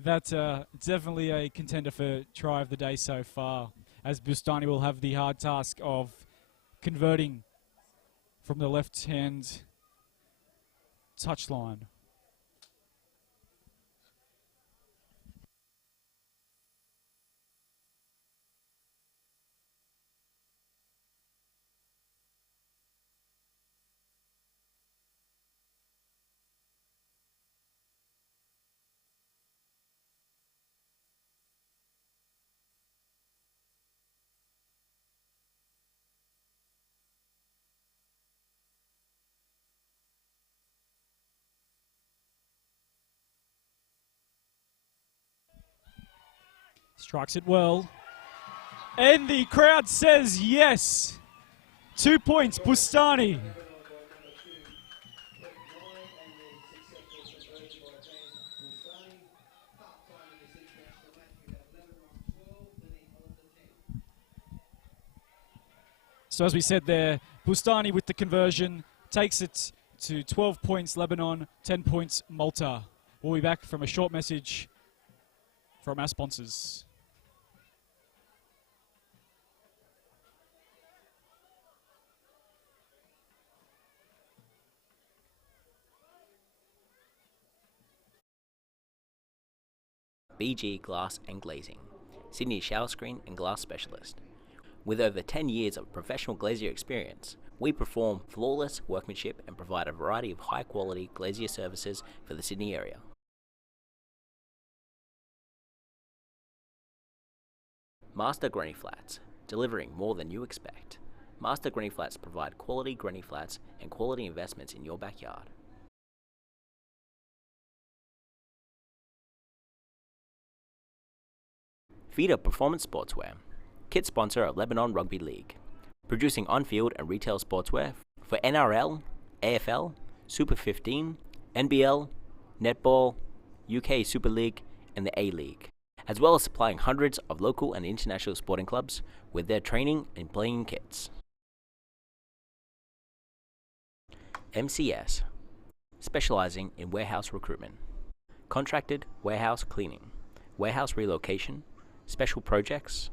That's definitely a contender for try of the day so far, as Bustani will have the hard task of converting from the left-hand touchline. Strikes it well. And the crowd says yes. 2 points, Bustani. So as we said there, Bustani with the conversion takes it to 12 points Lebanon, 10 points Malta. We'll be back from a short message from our sponsors. BG Glass and Glazing, Sydney shower screen and glass specialist. With over 10 years of professional glazier experience, we perform flawless workmanship and provide a variety of high-quality glazier services for the Sydney area. Master Granny Flats, delivering more than you expect. Master Granny Flats provide quality granny flats and quality investments in your backyard. Feeder Performance Sportswear, kit sponsor of Lebanon Rugby League, producing on-field and retail sportswear for NRL, AFL, Super 15, NBL, Netball, UK Super League, and the A-League, as well as supplying hundreds of local and international sporting clubs with their training and playing kits. MCS, specializing in warehouse recruitment, contracted warehouse cleaning, warehouse relocation, special projects,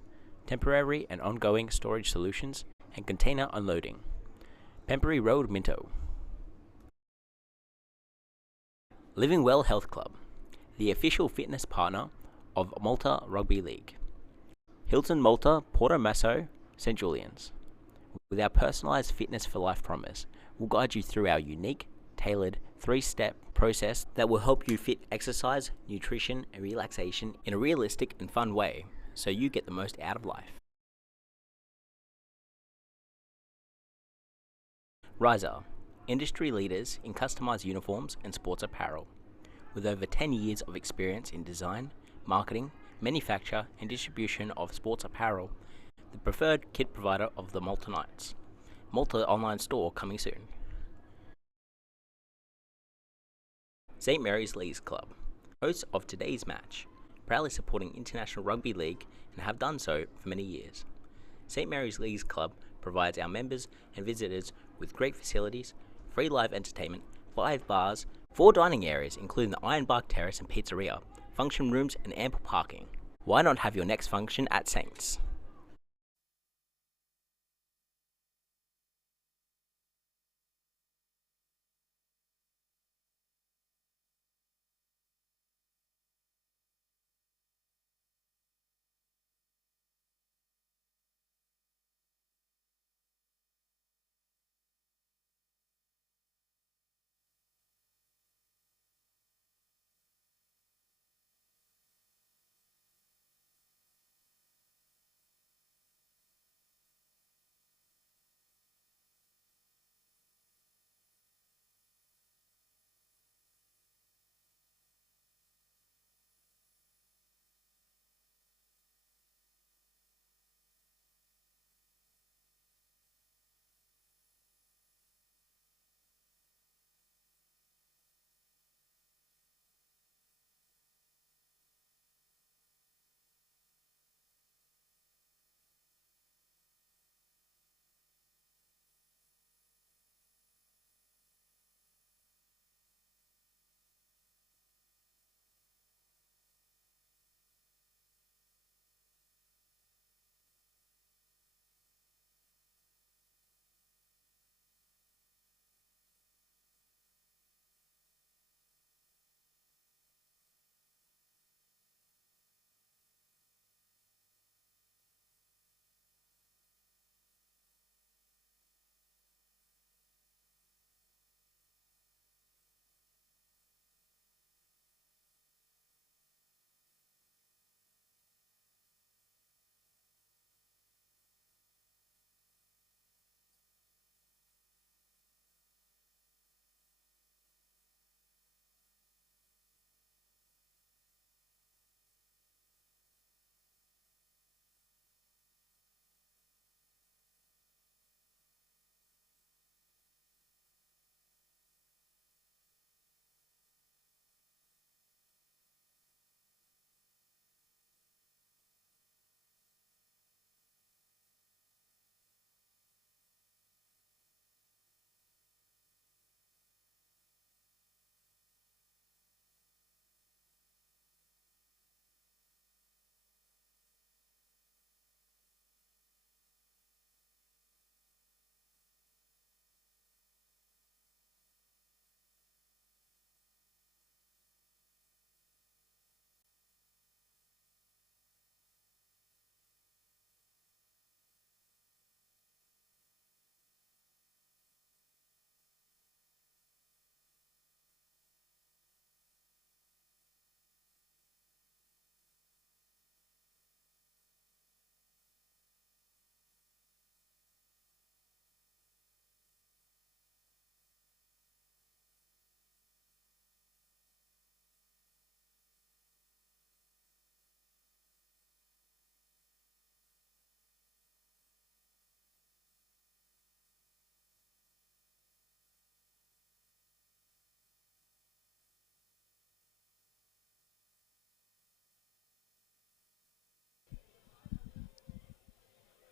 temporary and ongoing storage solutions, and container unloading. Pembury Road, Minto. Living Well Health Club, the official fitness partner of Malta Rugby League. Hilton Malta, Porto Masso, St. Julian's. With our personalized fitness for life promise, we'll guide you through our unique, tailored, 3-step process that will help you fit exercise, nutrition, and relaxation in a realistic and fun way, so you get the most out of life. Riser, industry leaders in customized uniforms and sports apparel. With over 10 years of experience in design, marketing, manufacture, and distribution of sports apparel, the preferred kit provider of the Malta Knights. Malta online store coming soon. St. Mary's Leagues Club, hosts of today's match, proudly supporting International Rugby League and have done so for many years. St. Mary's Leagues Club provides our members and visitors with great facilities, free live entertainment, 5 bars, 4 dining areas including the Ironbark Terrace and Pizzeria, function rooms and ample parking. Why not have your next function at Saints?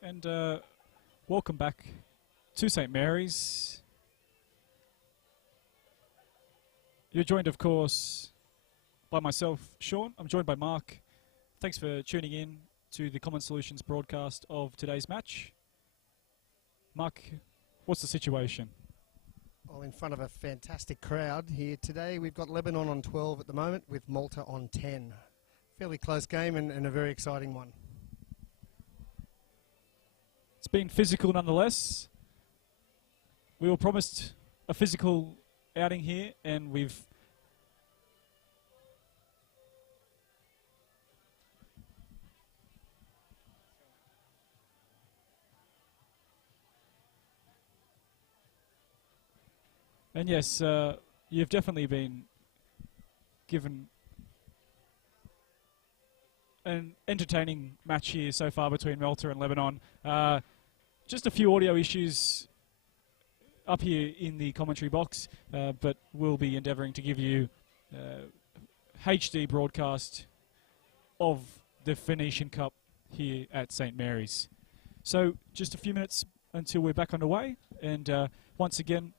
And welcome back to St. Mary's. You're joined, of course, by myself, Sean. I'm joined by Mark. Thanks for tuning in to the Common Solutions broadcast of today's match. Mark, what's the situation? Well, in front of a fantastic crowd here today, we've got Lebanon on 12 at the moment with Malta on 10. Fairly close game and a very exciting one. It's been physical nonetheless. We were promised a physical outing here, and we've and yes, you've definitely been given an entertaining match here so far between Malta and Lebanon. Just a few audio issues up here in the commentary box, but we'll be endeavouring to give you HD broadcast of the Phoenician Cup here at St. Mary's. So just a few minutes until we're back underway, and once again,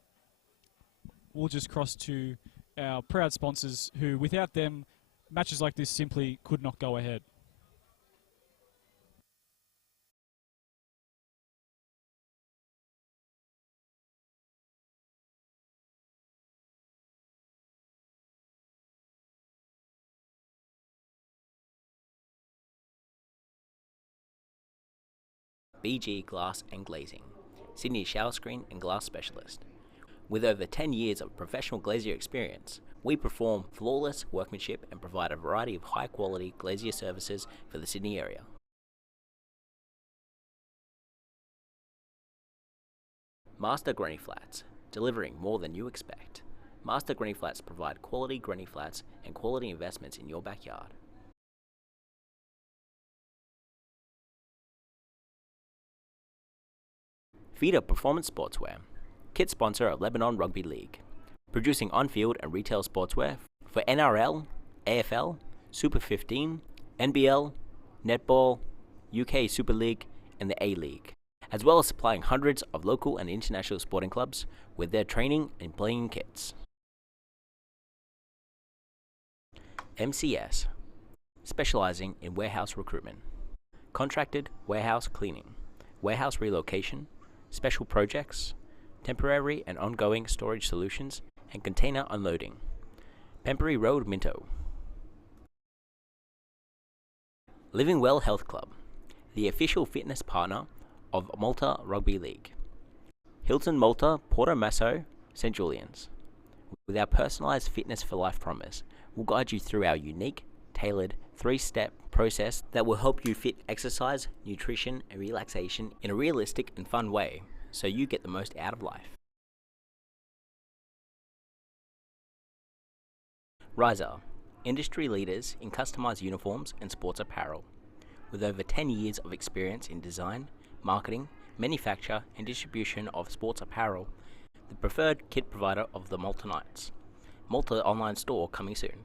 we'll just cross to our proud sponsors who, without them, matches like this simply could not go ahead. BG Glass and Glazing, Sydney's shower screen and glass specialist. With over 10 years of professional glazier experience, we perform flawless workmanship and provide a variety of high-quality glazier services for the Sydney area. Master Granny Flats, delivering more than you expect. Master Granny Flats provide quality granny flats and quality investments in your backyard. Feeder Performance Sportswear, kit sponsor of Lebanon Rugby League, producing on-field and retail sportswear for NRL, AFL, Super 15, NBL, Netball, UK Super League, and the A-League, as well as supplying hundreds of local and international sporting clubs with their training and playing kits. MCS, specializing in warehouse recruitment, contracted warehouse cleaning, warehouse relocation, special projects, temporary and ongoing storage solutions, and container unloading. Pembury Road, Minto. Living Well Health Club, the official fitness partner of Malta Rugby League. Hilton Malta, Porto Masso, St. Julian's. With our personalized fitness for life promise, we'll guide you through our unique, tailored, 3-step process that will help you fit exercise, nutrition, and relaxation in a realistic and fun way, so you get the most out of life. Riser, industry leaders in customized uniforms and sports apparel. With over 10 years of experience in design, marketing, manufacture, and distribution of sports apparel, the preferred kit provider of the Malta Knights. Malta online store coming soon.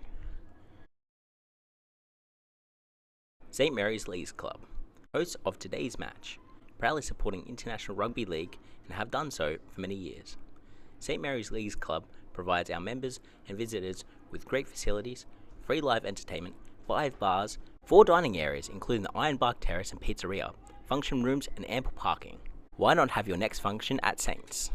St. Mary's Leagues Club, hosts of today's match, proudly supporting International Rugby League and have done so for many years. St. Mary's Leagues Club provides our members and visitors with great facilities, free live entertainment, 5 bars, 4 dining areas including the Ironbark Terrace and Pizzeria, function rooms and ample parking. Why not have your next function at Saints?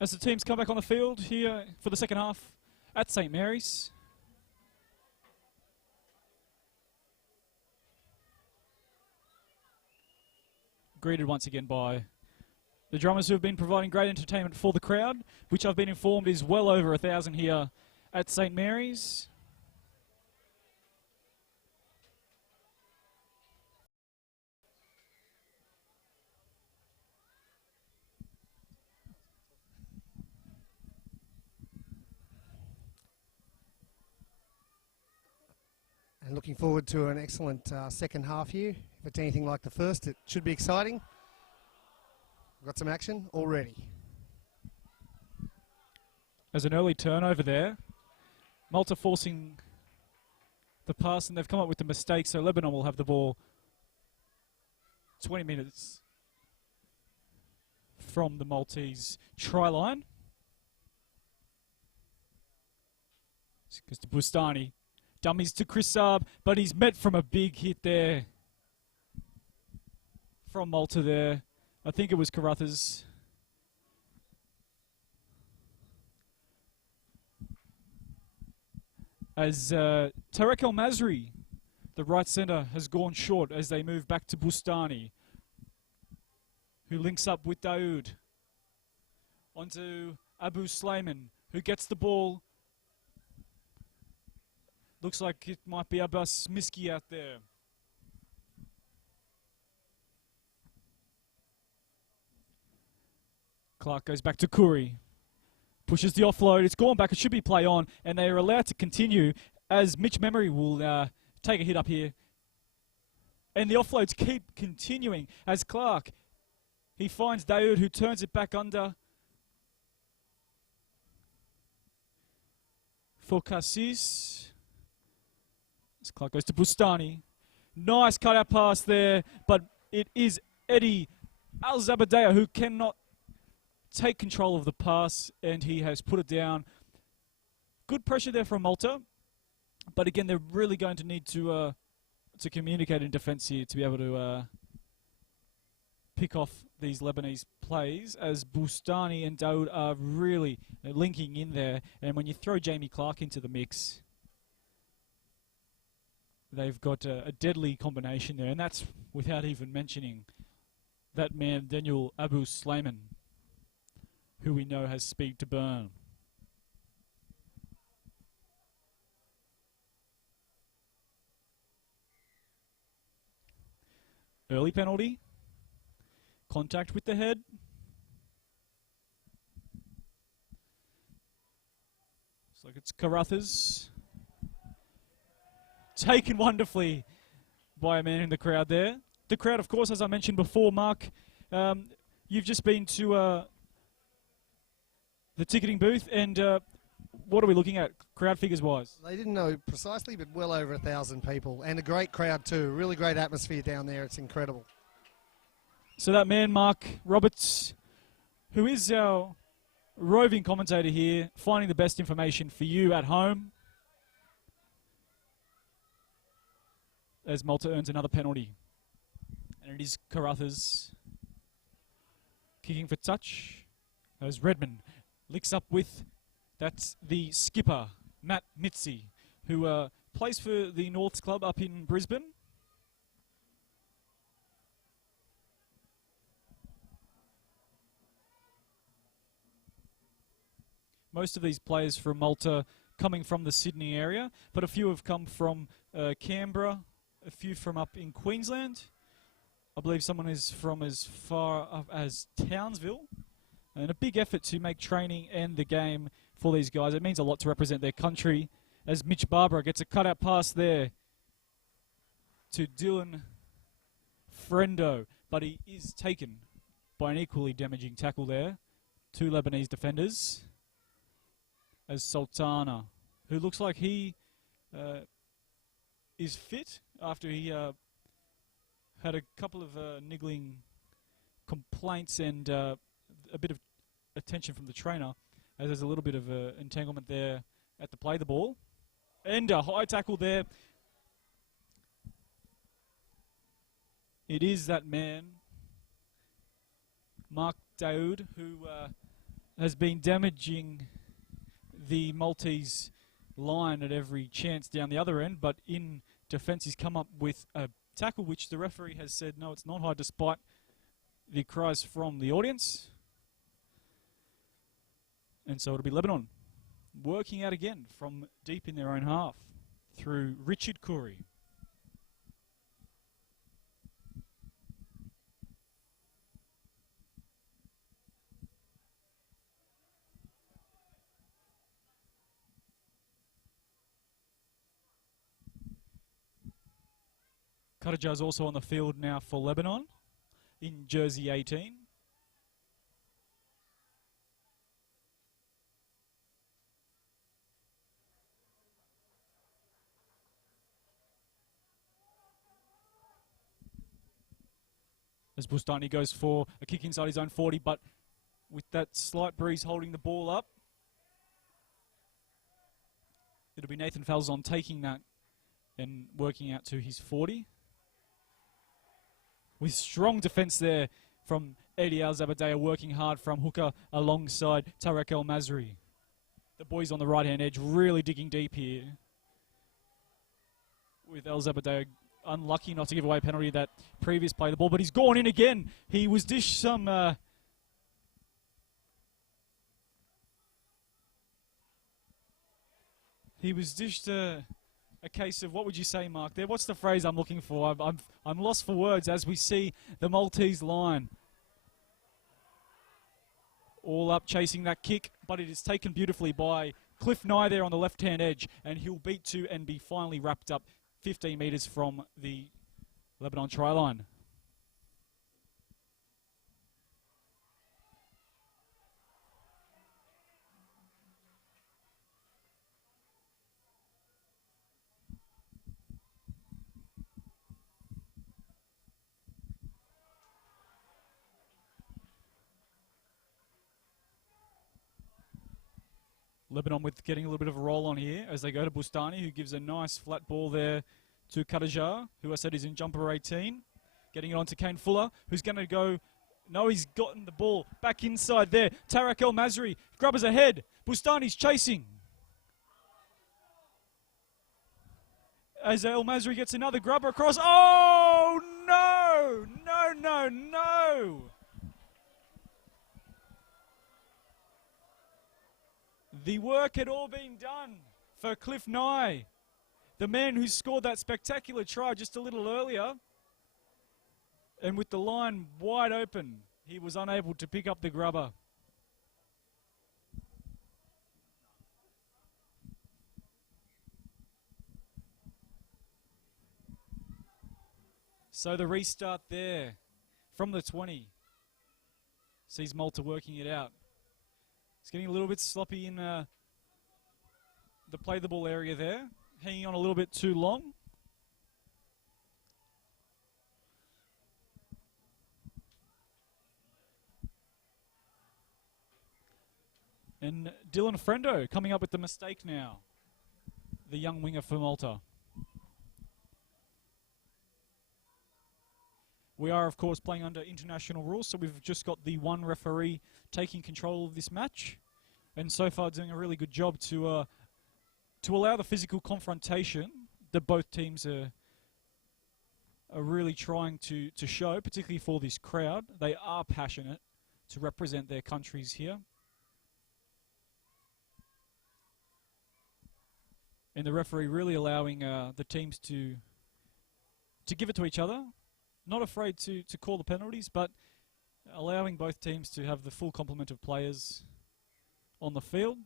as the teams come back on the field here for the second half at St. Mary's. Greeted once again by the drummers who have been providing great entertainment for the crowd, which I've been informed is well over 1,000 here at St. Mary's. And looking forward to an excellent second half here. If it's anything like the first, it should be exciting. We've got some action already. As an early turnover there, Malta forcing the pass, and they've come up with the mistake, so Lebanon will have the ball 20 minutes from the Maltese try line. This goes to Bustani. Dummies to Chris Saab, but he's met from a big hit there from Malta there. I think it was Carruthers. As Tarek El Masri, the right centre, has gone short as they move back to Bustani, who links up with Daoud. Onto Abu Slayman, who gets the ball. Looks like it might be Abbas Miski out there. Clark goes back to Curry. Pushes the offload. It's gone back. It should be play on. And they are allowed to continue as Mitch Memory will take a hit up here. And the offloads keep continuing as Clark, he finds Daoud, who turns it back under for Cassis. Clark goes to Bustani. Nice cutout pass there, but it is Eddie Al-Zabadea who cannot take control of the pass, and he has put it down. Good pressure there from Malta, but again, they're really going to need to communicate in defence here to be able to pick off these Lebanese plays, as Bustani and Daoud are really linking in there, and when you throw Jamie Clark into the mix, they've got a deadly combination there, and that's without even mentioning that man, Daniel Abu Slayman, who we know has speed to burn. Early penalty. Contact with the head. Looks like it's Carruthers. Taken wonderfully by a man in the crowd there. The crowd, of course, as I mentioned before, Mark, you've just been to the ticketing booth, and what are we looking at crowd figures-wise? They didn't know precisely, but well over 1,000 people, and a great crowd too. Really great atmosphere down there. It's incredible. So that man, Mark Roberts, who is our roving commentator here, finding the best information for you at home, as Malta earns another penalty. And it is Carruthers kicking for touch, as Redmond licks up with, that's the skipper, Matt Mitzi, who plays for the Norths Club up in Brisbane. Most of these players from Malta coming from the Sydney area, but a few have come from Canberra, a few from up in Queensland. I believe someone is from as far up as Townsville. And a big effort to make training and the game for these guys. It means a lot to represent their country, as Mitch Barbara gets a cutout pass there to Dylan Frendo. But he is taken by an equally damaging tackle there. Two Lebanese defenders. As Sultana, who looks like he is fit after he had a couple of niggling complaints and a bit of attention from the trainer, as there's a little bit of entanglement there at the play the ball. And a high tackle there. It is that man, Mark Daoud, who has been damaging the Maltese line at every chance down the other end, but in defence he's come up with a tackle which the referee has said no, it's not high, despite the cries from the audience. And so it'll be Lebanon working out again from deep in their own half through Richard Curry. Karaja is also on the field now for Lebanon in jersey 18. As Bustani goes for a kick inside his own 40, but with that slight breeze holding the ball up, it'll be Nathan Falzon taking that and working out to his 40. With strong defence there from Eddie Al-Zabadea, working hard from hooker alongside Tarek El-Mazri. The boys on the right-hand edge really digging deep here. With Al-Zabadea unlucky not to give away a penalty that previous play the ball, but he's gone in again. He was dished some... he was dished a case of, what would you say, Mark, there? What's the phrase I'm looking for? I'm lost for words as we see the Maltese line all up chasing that kick, but it is taken beautifully by Cliff Nye there on the left-hand edge, and he'll beat to and be finally wrapped up 15 metres from the Lebanon try line. Lebanon with getting a little bit of a roll on here as they go to Bustani, who gives a nice flat ball there to Karajar, who I said is in jumper 18. Getting it on to Kane Fuller, who's going to go... No, he's gotten the ball back inside there. Tarek El-Mazri, grubbers ahead. Bustani's chasing. As El-Mazri gets another grubber across. Oh, no! No, no, no! The work had all been done for Cliff Nye, the man who scored that spectacular try just a little earlier. And with the line wide open, he was unable to pick up the grubber. So the restart there from the 20 sees Malta working it out. It's getting a little bit sloppy in the play the ball area there. Hanging on a little bit too long. And Dylan Frendo coming up with the mistake now. The young winger for Malta. We are, of course, playing under international rules, so we've just got the one referee taking control of this match, and so far doing a really good job to allow the physical confrontation that both teams are really trying to show, particularly for this crowd. They are passionate to represent their countries here. And the referee really allowing the teams to give it to each other. Not afraid to call the penalties, but allowing both teams to have the full complement of players on the field.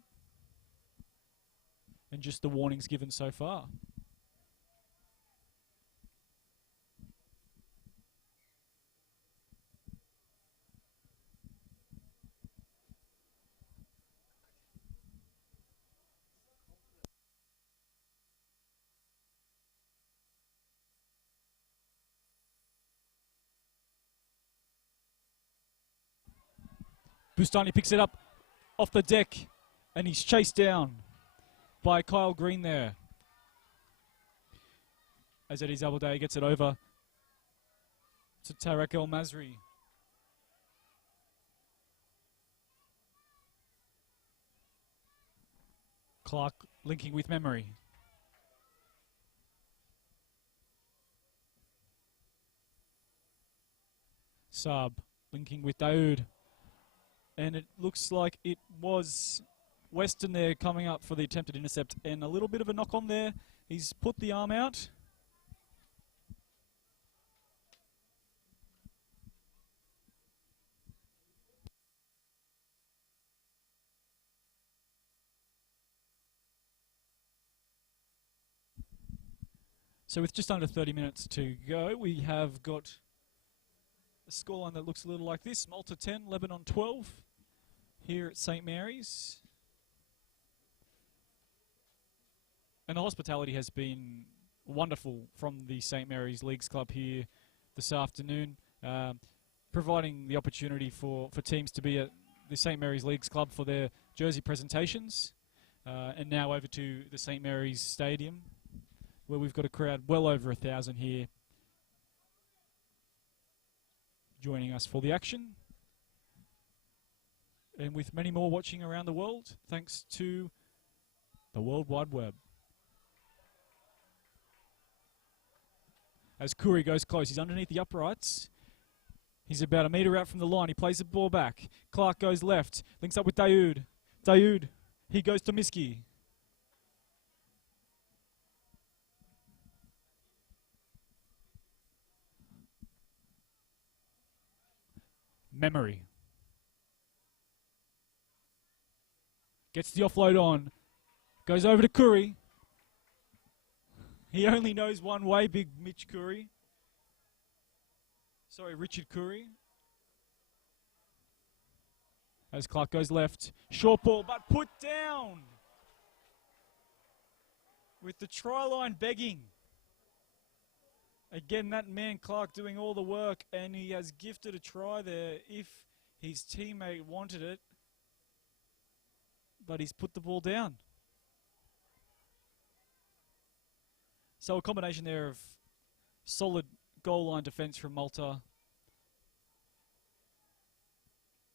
And just the warnings given so far. Bustani picks it up off the deck, and he's chased down by Kyle Green there. As Eddie Zabaldea gets it over to Tarek El-Mazri. Clark linking with Memory. Saab linking with Daoud. And it looks like it was Weston there coming up for the attempted intercept, and a little bit of a knock on there. He's put the arm out. So with just under 30 minutes to go, we have got a scoreline that looks a little like this. Malta 10, Lebanon 12 here at St. Mary's. And the hospitality has been wonderful from the St. Mary's Leagues Club here this afternoon, providing the opportunity for teams to be at the St. Mary's Leagues Club for their jersey presentations. And now over to the St. Mary's Stadium, where we've got a crowd well over 1,000 here joining us for the action. And with many more watching around the world, thanks to the World Wide Web. As Curry goes close, he's underneath the uprights. He's about a metre out from the line. He plays the ball back. Clark goes left, links up with Daoud. Daoud, he goes to Miski. Memory. Gets the offload on. Goes over to Curry. He only knows one way, big Mitch Curry. Sorry, Richard Curry. As Clark goes left. Short ball, but put down. With the try line begging. Again, that man Clark doing all the work, and he has gifted a try there if his teammate wanted it. But he's put the ball down. So a combination there of solid goal line defence from Malta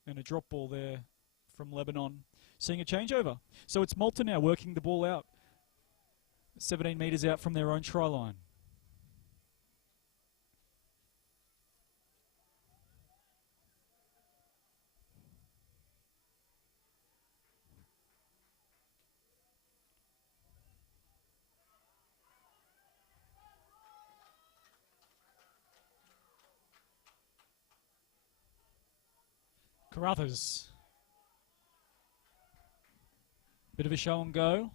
and a drop ball there from Lebanon. Seeing a changeover. So it's Malta now working the ball out. 17 metres out from their own try line. Carruthers. Bit of a show and go.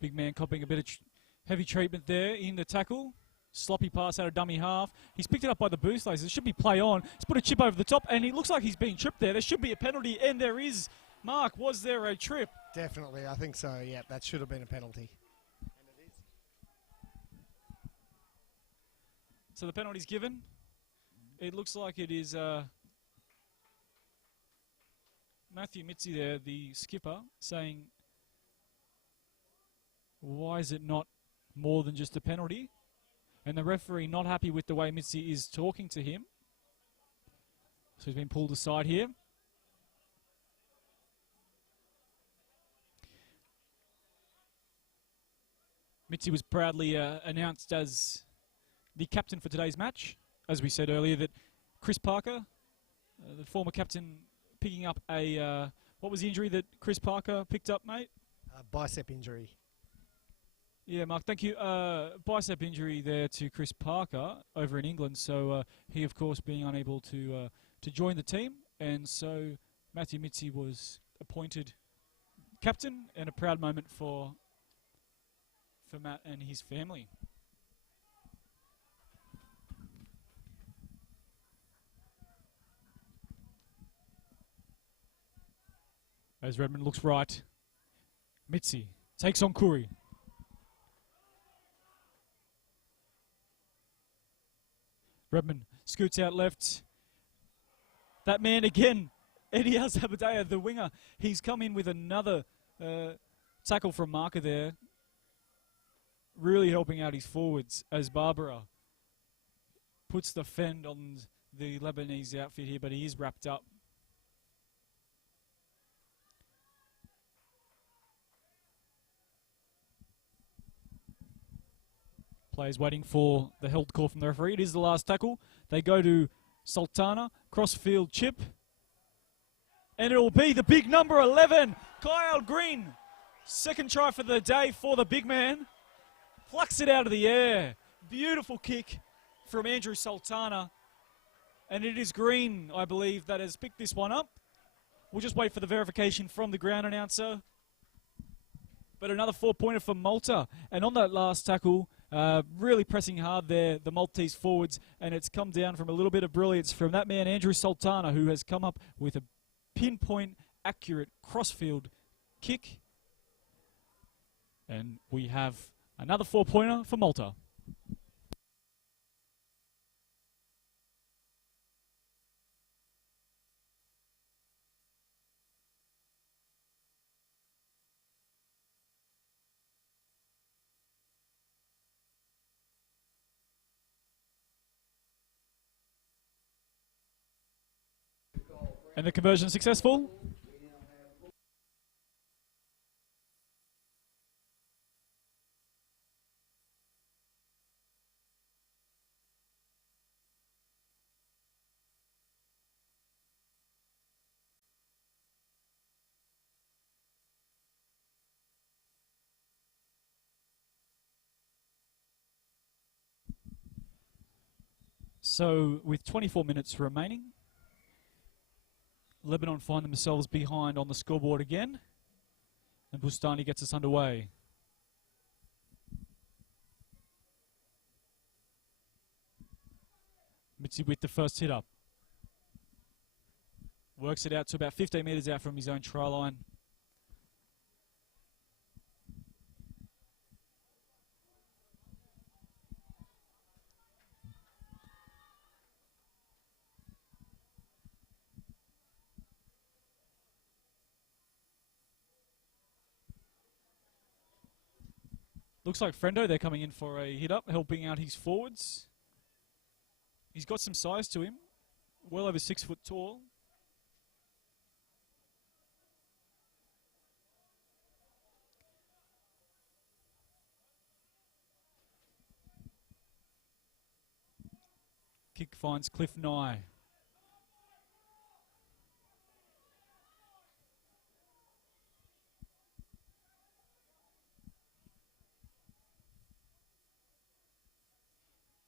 Big man copping a bit of heavy treatment there in the tackle. Sloppy pass out of dummy half. He's picked it up by the boost lasers. It should be play on. He's put a chip over the top, and it looks like he's being tripped there. There should be a penalty, and there is. Mark, was there a trip? Definitely, I think so. Yeah, that should have been a penalty. And it is. So the penalty's given. It looks like it is Matthew Mitzi there, the skipper, saying, why is it not more than just a penalty? And the referee not happy with the way Mitzi is talking to him. So he's been pulled aside here. Mitzi was proudly announced as the captain for today's match. As we said earlier, that Chris Parker, the former captain, picking up a, what was the injury that Chris Parker picked up, mate? Bicep injury. Yeah, Mark, thank you. Bicep injury there to Chris Parker over in England. So he, of course, being unable to join the team. And so Matthew Mitzi was appointed captain, and a proud moment for Matt and his family. As Redmond looks right, Mitzi takes on Curry. Redmond scoots out left. That man again, Eddie Al-Zabadea, the winger. He's come in with another tackle from Marker there. Really helping out his forwards as Barbara puts the fend on the Lebanese outfit here, but he is wrapped up. Players waiting for the held call from the referee. It is the last tackle. They go to Sultana, crossfield chip. And it will be the big number 11, Kyle Green. Second try for the day for the big man. Plucks it out of the air. Beautiful kick from Andrew Sultana. And it is Green, I believe, that has picked this one up. We'll just wait for the verification from the ground announcer. But another 4-pointer for Malta. And on that last tackle, really pressing hard there, the Maltese forwards. And it's come down from a little bit of brilliance from that man, Andrew Sultana, who has come up with a pinpoint, accurate crossfield kick. And we have another 4-pointer for Malta. And the conversion successful. So with 24 minutes remaining, Lebanon find themselves behind on the scoreboard again, and Bustani gets us underway. Mitzi with the first hit up. Works it out to about 15 metres out from his own try line. Looks like Frendo, they're coming in for a hit up, helping out his forwards. He's got some size to him, well over 6 foot tall. Kick finds Cliff Nye.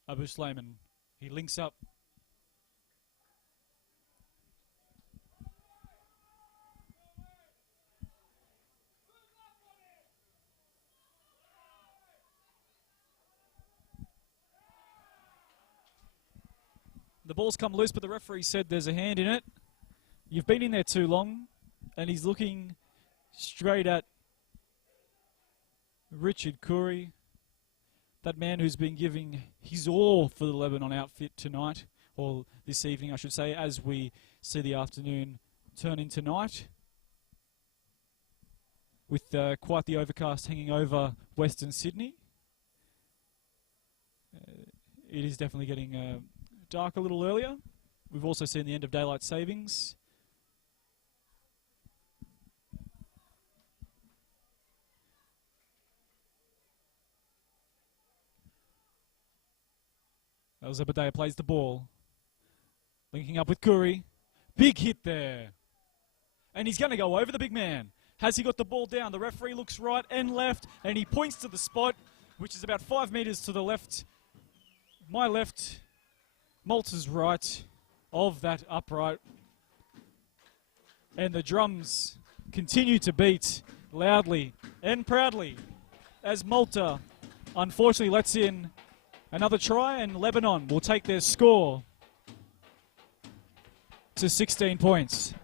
Abu Slayman, he links up. The ball's come loose, but the referee said there's a hand in it. You've been in there too long, and he's looking straight at Richard Curry. That man who's been giving his all for the Lebanon outfit tonight, or this evening I should say, as we see the afternoon turn into night. With quite the overcast hanging over Western Sydney. It is definitely getting dark a little earlier. We've also seen the end of daylight savings. Zebediah plays the ball. Linking up with Curry. Big hit there. And he's going to go over the big man. Has he got the ball down? The referee looks right and left, and he points to the spot, which is about 5 metres to the left. My left, Malta's right of that upright. And the drums continue to beat loudly and proudly as Malta unfortunately lets in another try, and Lebanon will take their score to 16 points.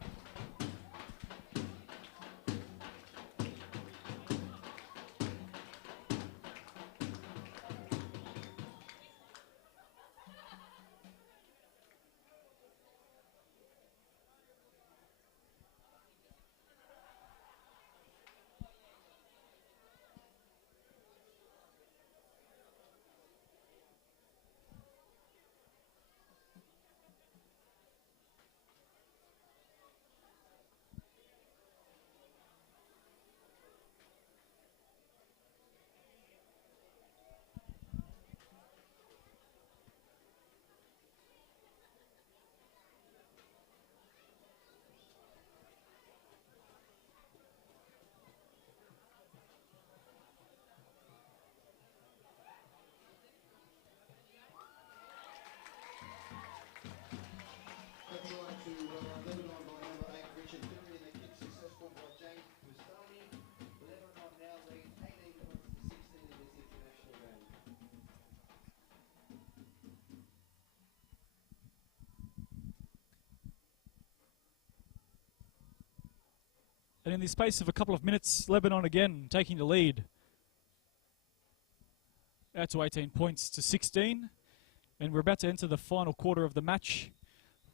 And in the space of a couple of minutes, Lebanon again taking the lead. Out to 18 points to 16. And we're about to enter the final quarter of the match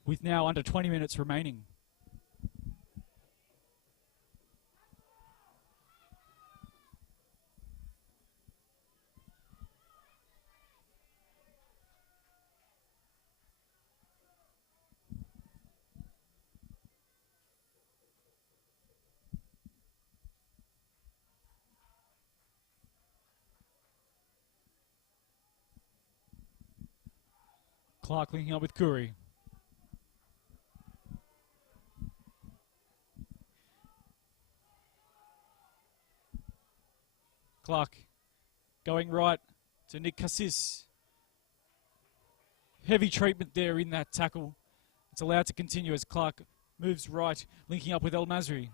with now under 20 minutes remaining. Clark linking up with Curry. Clark going right to Nick Cassis. Heavy treatment there in that tackle. It's allowed to continue as Clark moves right, linking up with El Masri.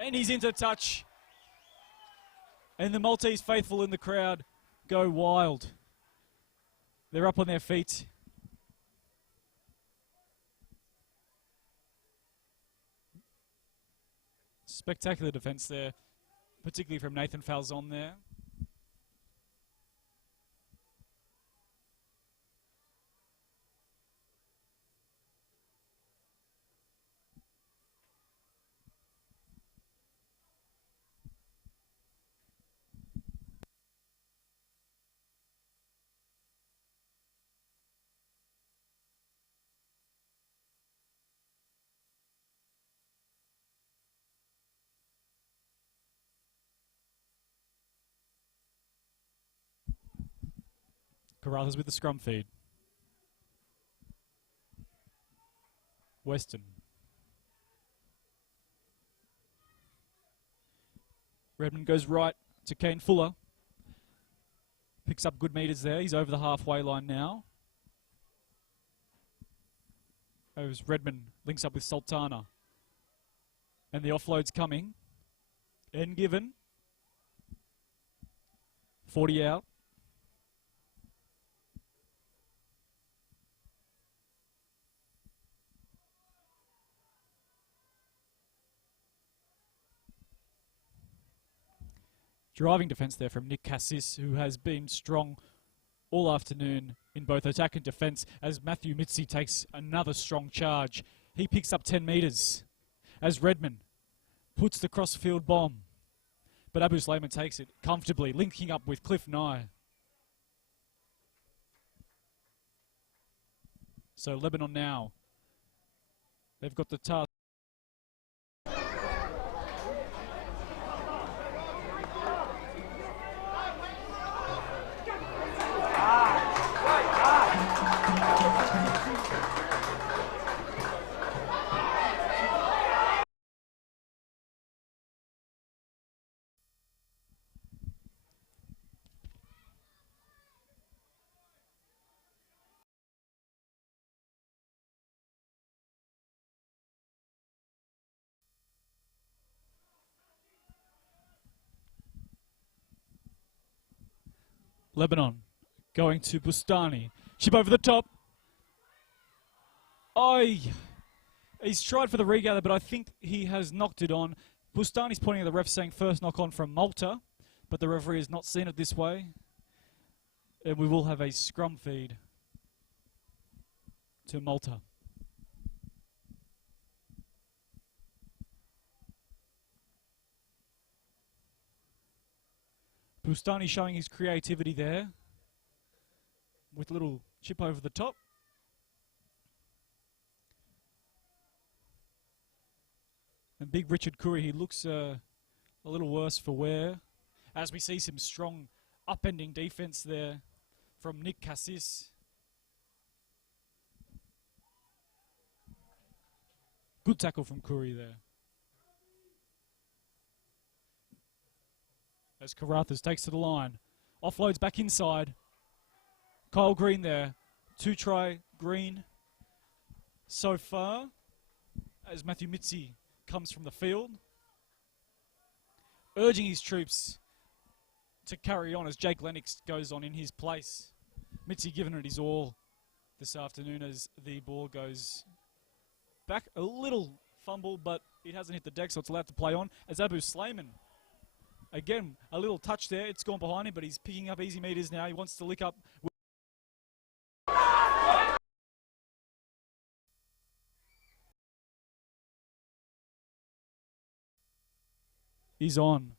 And he's into touch. And the Maltese faithful in the crowd go wild. They're up on their feet. Spectacular defence there, particularly from Nathan Falzon there. Carruthers with the scrum feed. Weston. Redmond goes right to Kane Fuller. Picks up good meters there. He's over the halfway line now. As Redmond links up with Sultana. And the offload's coming. End given. 40 out. Driving defence there from Nick Cassis, who has been strong all afternoon in both attack and defence, as Matthew Mitzi takes another strong charge. He picks up 10 metres as Redmond puts the cross-field bomb. But Abu Slayman takes it comfortably, linking up with Cliff Nye. So Lebanon now, they've got the task. Lebanon going to Bustani. Chip over the top. He's tried for the regather, but I think he has knocked it on. Bustani's pointing at the ref saying first knock on from Malta, but the referee has not seen it this way. And we will have a scrum feed to Malta. Bustani showing his creativity there with a little chip over the top. And big Richard Curry, he looks a little worse for wear, as we see some strong upending defence there from Nick Cassis. Good tackle from Curry there. As Carruthers takes to the line. Offloads back inside. Kyle Green there. 2-try Green so far. As Matthew Mitzi comes from the field. Urging his troops to carry on as Jake Lennox goes on in his place. Mitzi giving it his all this afternoon as the ball goes back a little fumble, but it hasn't hit the deck, so it's allowed to play on. As Abu Slayman, again, a little touch there. It's gone behind him, but he's picking up easy meters now. He wants to lick up. He's on.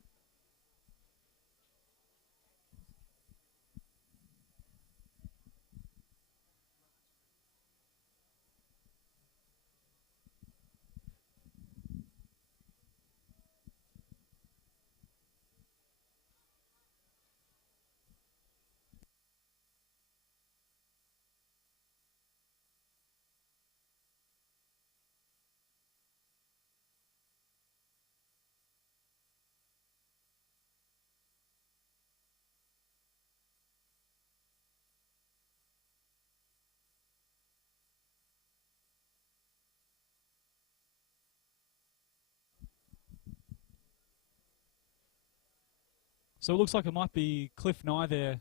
So it looks like it might be Cliff Nye there,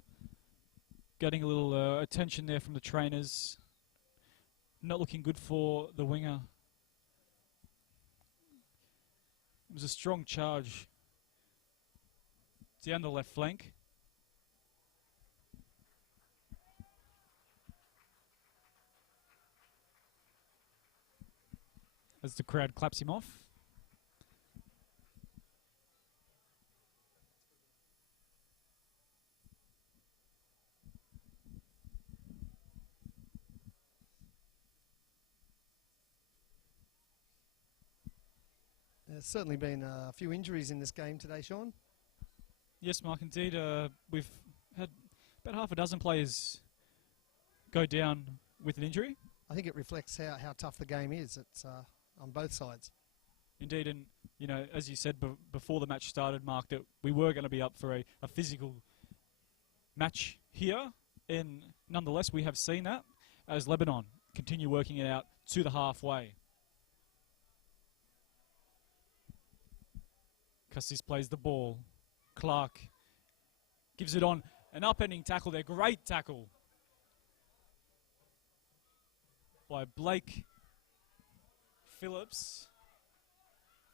getting a little attention there from the trainers. Not looking good for the winger. It was a strong charge down the left flank. As the crowd claps him off. There's certainly been a few injuries in this game today, Sean. Yes, Mark, indeed. We've had about half a dozen players go down with an injury. I think it reflects how tough the game is. It's on both sides. Indeed, and you know, as you said before the match started, Mark, that we were going to be up for a physical match here, and nonetheless we have seen that as Lebanon continue working it out to the halfway. Cassis plays the ball. Clark gives it on. An upending tackle there. Great tackle by Blake Phillips.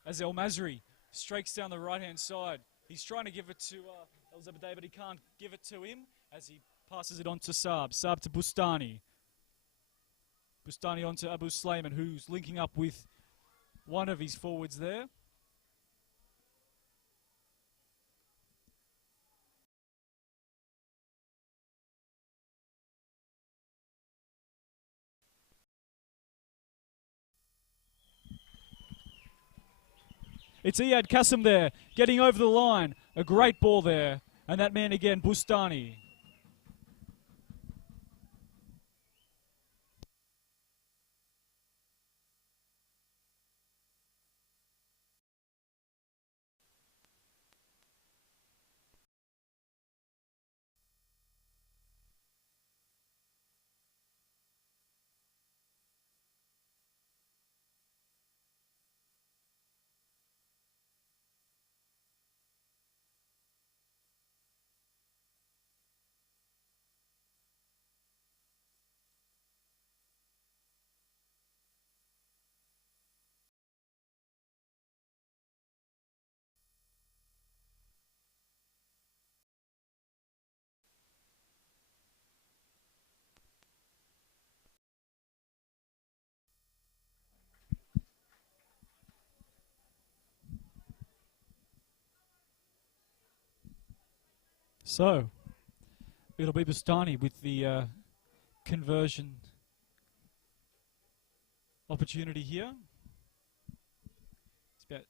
As El Masri strakes down the right-hand side. He's trying to give it to El Zabadeh, but he can't give it to him as he passes it on to Saab. Saab to Bustani. Bustani on to Abu Slayman, who's linking up with one of his forwards there. It's Iyad Kassim there, getting over the line. A great ball there. And that man again, Bustani. So, it'll be Bustani with the conversion opportunity here. It's about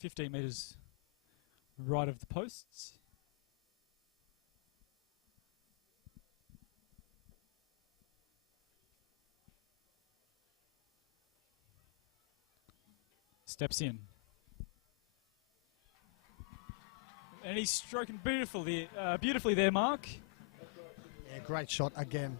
15 metres right of the posts. Steps in. And he's stroking beautifully there, Mark. Yeah, great shot again.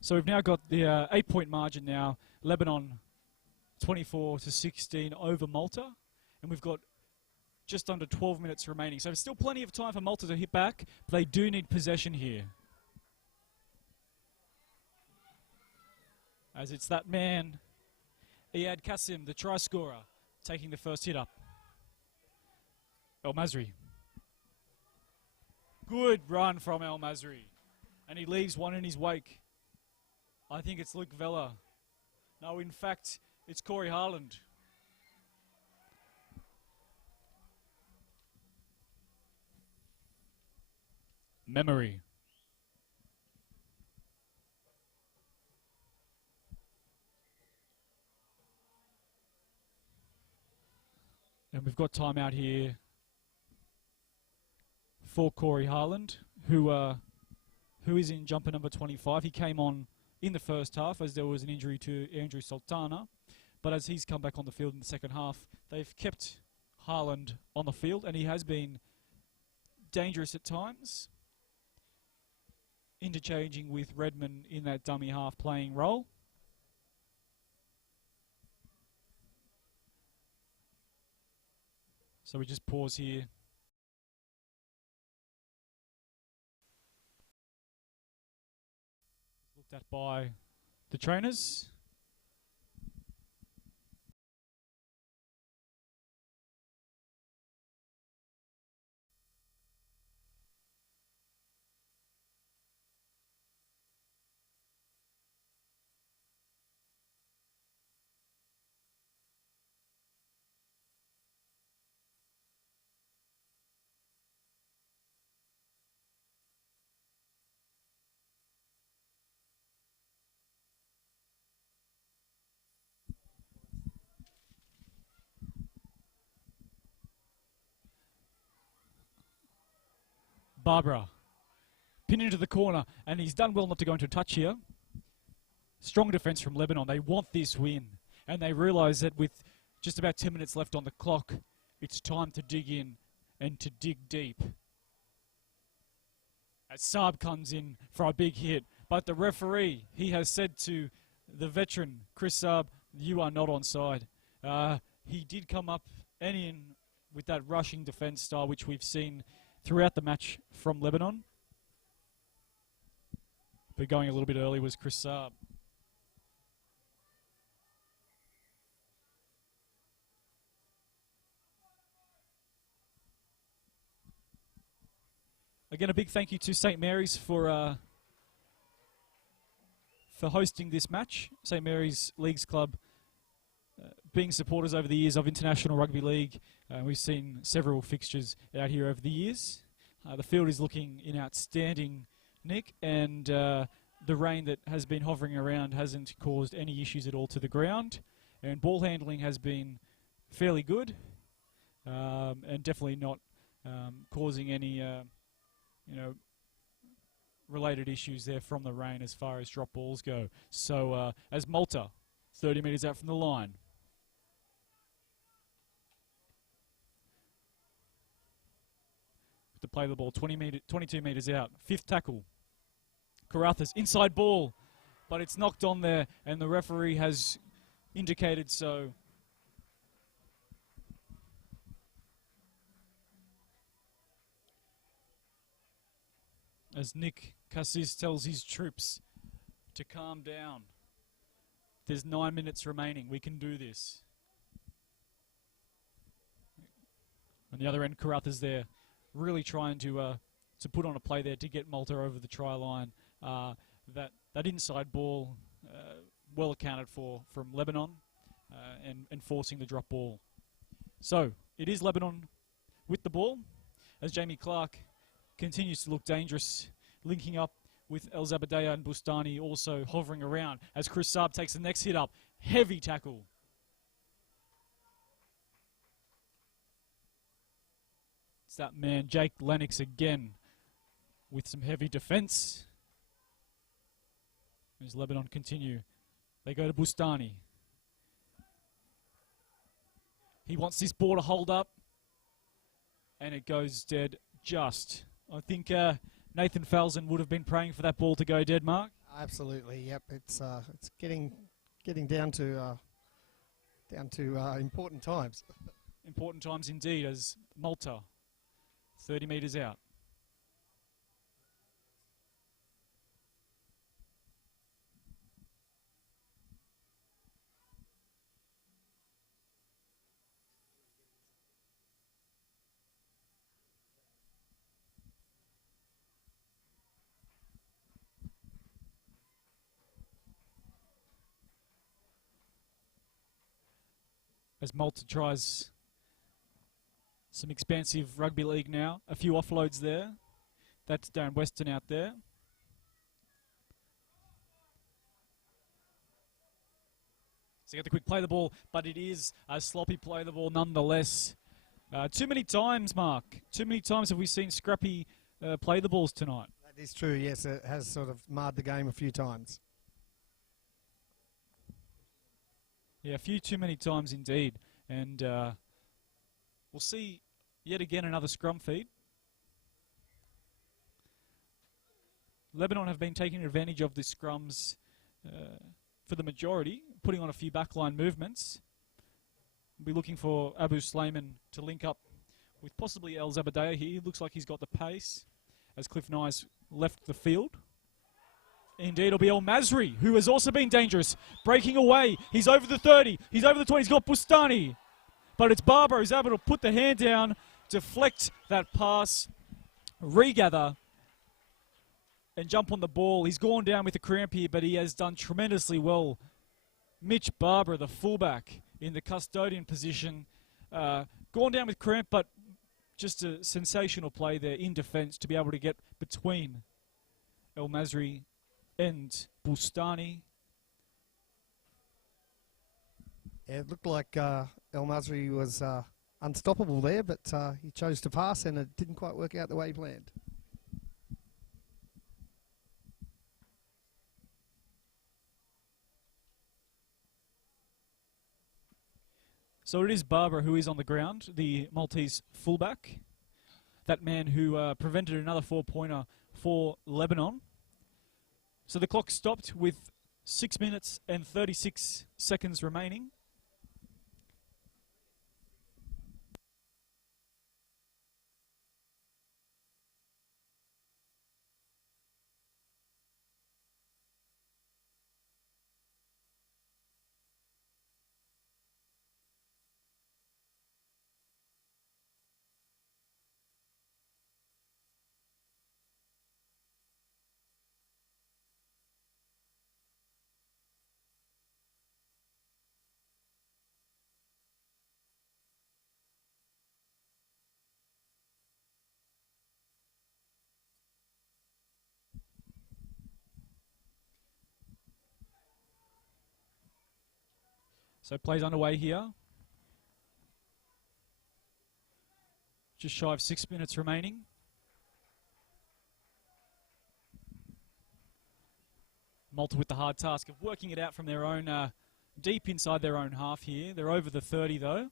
So we've now got the 8-point margin now. Lebanon 24-16 over Malta. And we've got just under 12 minutes remaining. So there's still plenty of time for Malta to hit back, but they do need possession here. As it's that man, Iyad Kasim, the try scorer, taking the first hit up. El Masri. Good run from El Masri. And he leaves one in his wake. I think it's Luke Vella. No, in fact, it's Corey Harland. Memory. And we've got time out here for Corey Harland, who is in jumper number 25. He came on in the first half as there was an injury to Andrew Sultana. But as he's come back on the field in the second half, they've kept Harland on the field, and he has been dangerous at times, interchanging with Redmond in that dummy half playing role. So we just pause here. Looked at by the trainers. Barbara, pin into the corner, and he's done well not to go into touch here. Strong defence from Lebanon. They want this win, and they realise that with just about 10 minutes left on the clock, it's time to dig in and to dig deep. As Saab comes in for a big hit, but the referee, he has said to the veteran, Chris Saab, you are not onside. He did come up and in with that rushing defence style, which we've seen throughout the match from Lebanon. But going a little bit early was Chris Saab. Again, a big thank you to St. Mary's for hosting this match. St. Mary's Leagues Club being supporters over the years of International Rugby League. We've seen several fixtures out here over the years. The field is looking in outstanding nick, and the rain that has been hovering around hasn't caused any issues at all to the ground. And ball handling has been fairly good, and definitely not causing any related issues there from the rain as far as drop balls go. So as Malta, 30 metres out from the line. To play the ball 22 metres out. Fifth tackle. Carruthers, inside ball, but it's knocked on there, and the referee has indicated so. As Nick Cassis tells his troops to calm down. There's 9 minutes remaining. We can do this. On the other end, Carruthers there, really trying to put on a play there to get Malta over the try line. That inside ball well accounted for from Lebanon and forcing the drop ball. So it is Lebanon with the ball as Jamie Clark continues to look dangerous, linking up with El Zabadea and Bustani also hovering around as Chris Saab takes the next hit up. Heavy tackle. It's that man, Jake Lennox, again with some heavy defence. As Lebanon continue, they go to Bustani. He wants this ball to hold up, and it goes dead just. I think Nathan Falzon would have been praying for that ball to go dead, Mark. Absolutely, yep. It's getting down to important times. Important times indeed, as Malta, 30 metres out. As Malta tries some expansive rugby league now. A few offloads there. That's Darren Weston out there. So you get the quick play the ball, but it is a sloppy play the ball nonetheless. Too many times, Mark. Too many times have we seen scrappy play the balls tonight. That is true, yes. It has sort of marred the game a few times. Yeah, a few too many times indeed. And we'll see yet again another scrum feed. Lebanon have been taking advantage of the scrums for the majority, putting on a few backline movements. We'll be looking for Abu Slayman to link up with possibly El Zabadea here. He looks like he's got the pace as Cliff Nyes left the field. Indeed, it'll be El Masri, who has also been dangerous. Breaking away. He's over the 30. He's over the 20. He's got Bustani. But it's Barber who's able to put the hand down, deflect that pass, regather, and jump on the ball. He's gone down with a cramp here, but he has done tremendously well. Mitch Barber, the fullback, in the custodian position. Gone down with cramp, but just a sensational play there in defence to be able to get between El Masri and Bustani. Yeah, it looked like El Masri was unstoppable there, but he chose to pass and it didn't quite work out the way he planned. So it is Barber who is on the ground, the Maltese fullback. That man who prevented another 4-pointer for Lebanon. So the clock stopped with 6 minutes and 36 seconds remaining. So plays underway here. Just shy of 6 minutes remaining. Malta with the hard task of working it out from their own, deep inside their own half here. They're over the 30 though.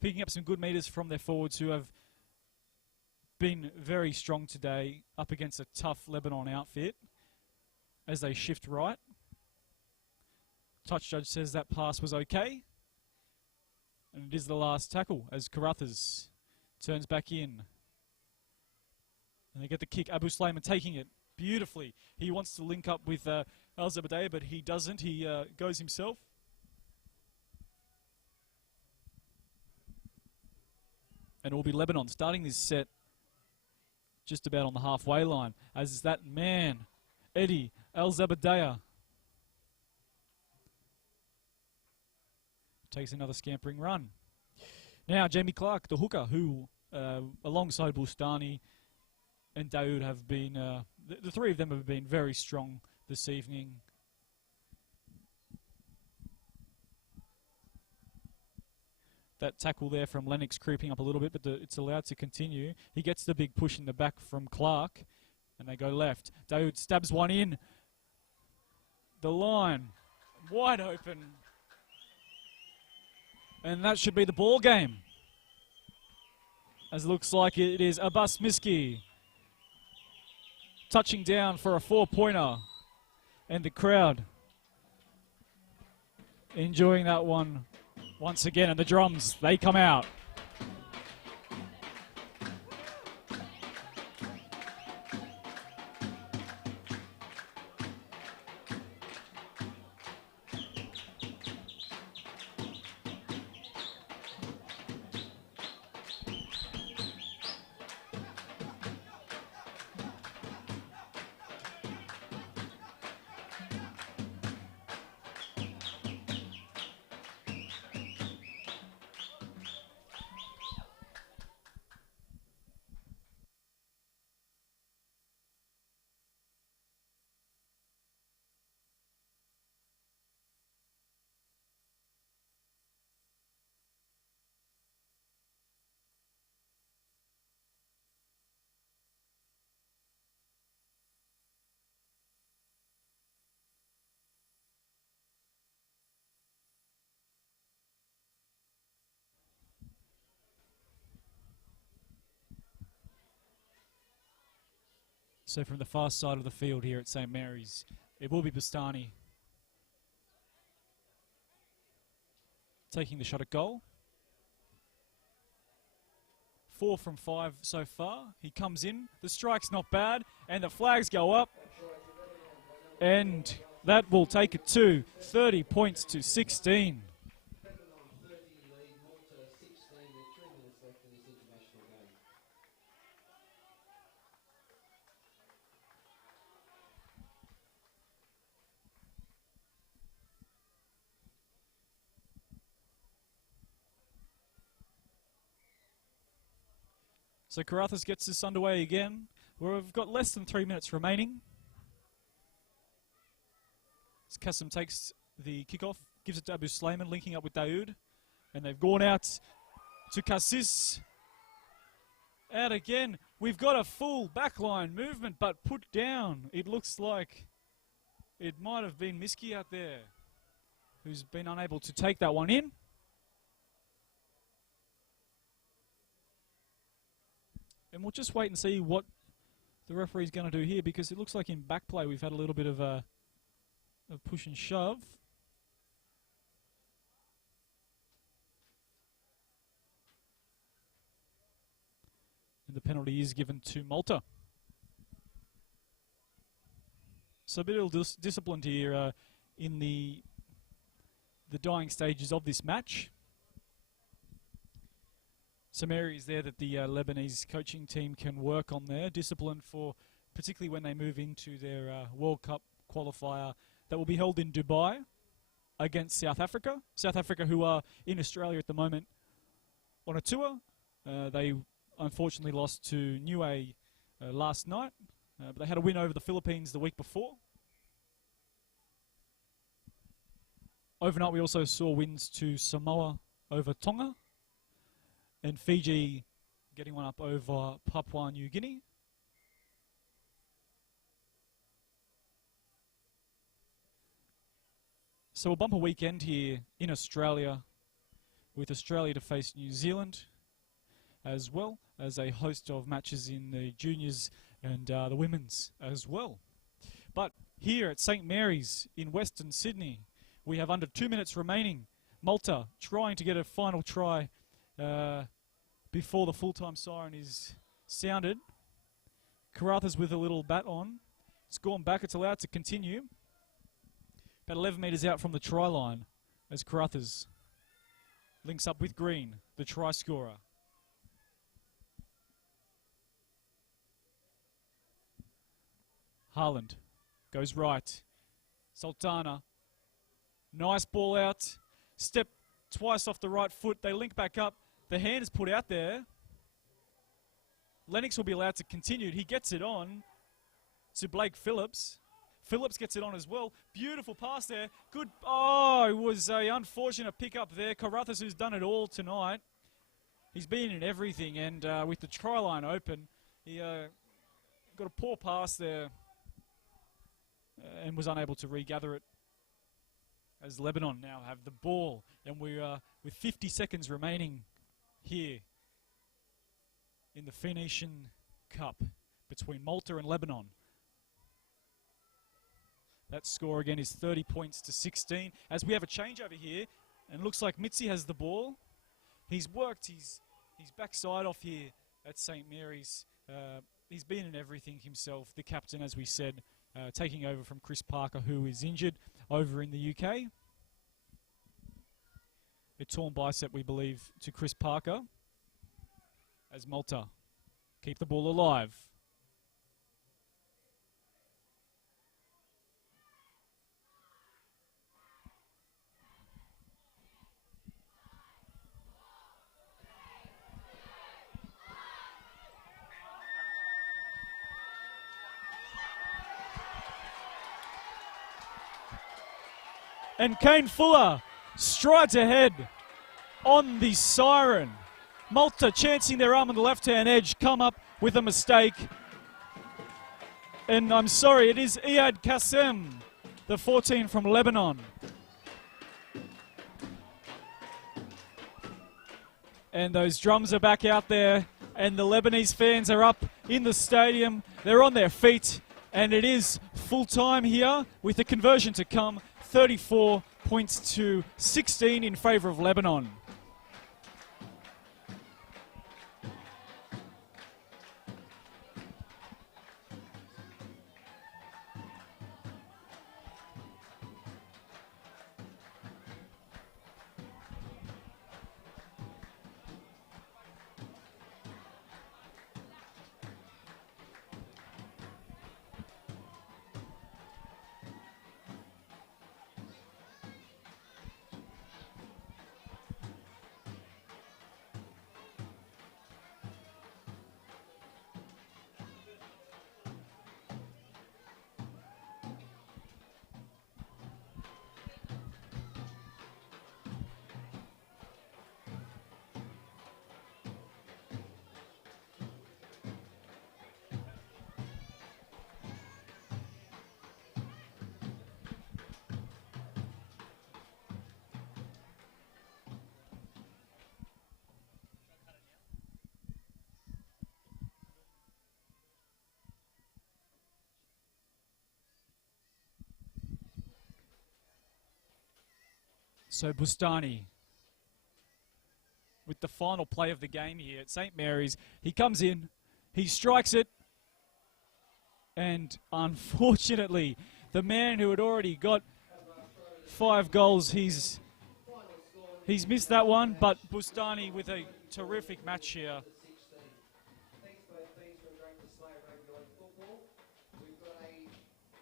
Picking up some good metres from their forwards who have been very strong today up against a tough Lebanon outfit as they shift right. Touch judge says that pass was okay. And it is the last tackle as Carruthers turns back in. And they get the kick. Abu Slayman taking it beautifully. He wants to link up with El Zabadea, but he doesn't. He goes himself. And it will be Lebanon starting this set just about on the halfway line. As that man, Eddie El Zabadea, takes another scampering run. Now Jamie Clark, the hooker, who alongside Bustani and Daoud have been, the three of them have been very strong this evening. That tackle there from Lennox creeping up a little bit, but it's allowed to continue. He gets the big push in the back from Clark, and they go left. Daoud stabs one in. The line, wide open. And that should be the ball game. As it looks like it is Abbas Miski touching down for a 4-pointer. And the crowd enjoying that one once again. And the drums, they come out. So from the far side of the field here at St. Mary's, it will be Bustani taking the shot at goal. 4 from 5 so far. He comes in, the strike's not bad, and the flags go up. And that will take it to 30 points to 16. So Carruthers gets this underway again. We've got less than 3 minutes remaining. As Kassem takes the kickoff, gives it to Abu Slayman, linking up with Daoud. And they've gone out to Cassis. Out again. We've got a full backline movement, but put down. It looks like it might have been Miski out there, who's been unable to take that one in. And we'll just wait and see what the referee's going to do here, because it looks like in back play we've had a little bit of a push and shove. And the penalty is given to Malta. So a bit of discipline here in the dying stages of this match. Some areas there that the Lebanese coaching team can work on there. Discipline for particularly when they move into their World Cup qualifier that will be held in Dubai against South Africa. South Africa, who are in Australia at the moment on a tour. They unfortunately lost to Niue last night, but they had a win over the Philippines the week before. Overnight we also saw wins to Samoa over Tonga, and Fiji getting one up over Papua New Guinea. So a bumper weekend here in Australia, with Australia to face New Zealand, as well as a host of matches in the juniors and the women's as well. But here at St. Mary's in Western Sydney, we have under 2 minutes remaining. Malta trying to get a final try before the full-time siren is sounded. Carruthers with a little bat on. It's gone back. It's allowed to continue. About 11 metres out from the try line as Carruthers links up with Green, the try scorer. Haaland goes right. Sultana. Nice ball out. Step twice off the right foot. They link back up. The hand is put out there. Lennox will be allowed to continue. He gets it on to Blake Phillips. Phillips gets it on as well. Beautiful pass there. Good. Oh, it was an unfortunate pick up there. Carruthers, who's done it all tonight. He's been in everything, and with the try line open, he got a poor pass there and was unable to regather it, as Lebanon now have the ball. And we're with 50 seconds remaining here in the Phoenician Cup between Malta and Lebanon. That score again is 30 points to 16. As we have a change over here, and looks like Mitzi has the ball. He's worked his backside off here at St. Mary's. He's been in everything himself, the captain, as we said, taking over from Chris Parker, who is injured over in the UK. A torn bicep, we believe, to Chris Parker, as Malta keep the ball alive. And Kane Fuller strides ahead on the siren. Malta chancing their arm on the left-hand edge, come up with a mistake. And I'm sorry, it is Iyad Kassem, the 14 from Lebanon. And those drums are back out there, and the Lebanese fans are up in the stadium. They're on their feet, and it is full time here with the conversion to come. 34 points to 16 in favour of Lebanon. So Bustani with the final play of the game here at St. Mary's. He comes in, he strikes it, and unfortunately, the man who had already got 5 goals, he's missed that one, but Bustani with a terrific match here. Thanks both teams for a great display of rugby league football. We've got a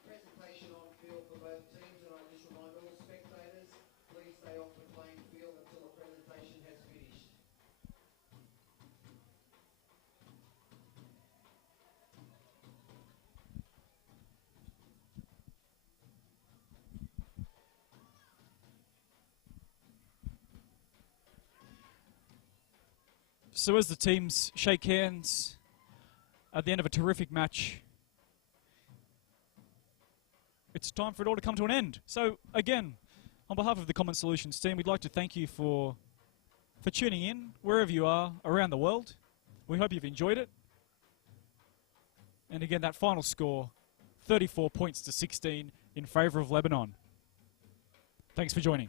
presentation on field for both teams, and I just remind all spectators, please stay off the playing field until the presentation has finished. So as the teams shake hands at the end of a terrific match, it's time for it all to come to an end. So again, on behalf of the Common Solutions team, we'd like to thank you for tuning in wherever you are around the world. We hope you've enjoyed it. And again, that final score, 34 points to 16 in favour of Lebanon. Thanks for joining.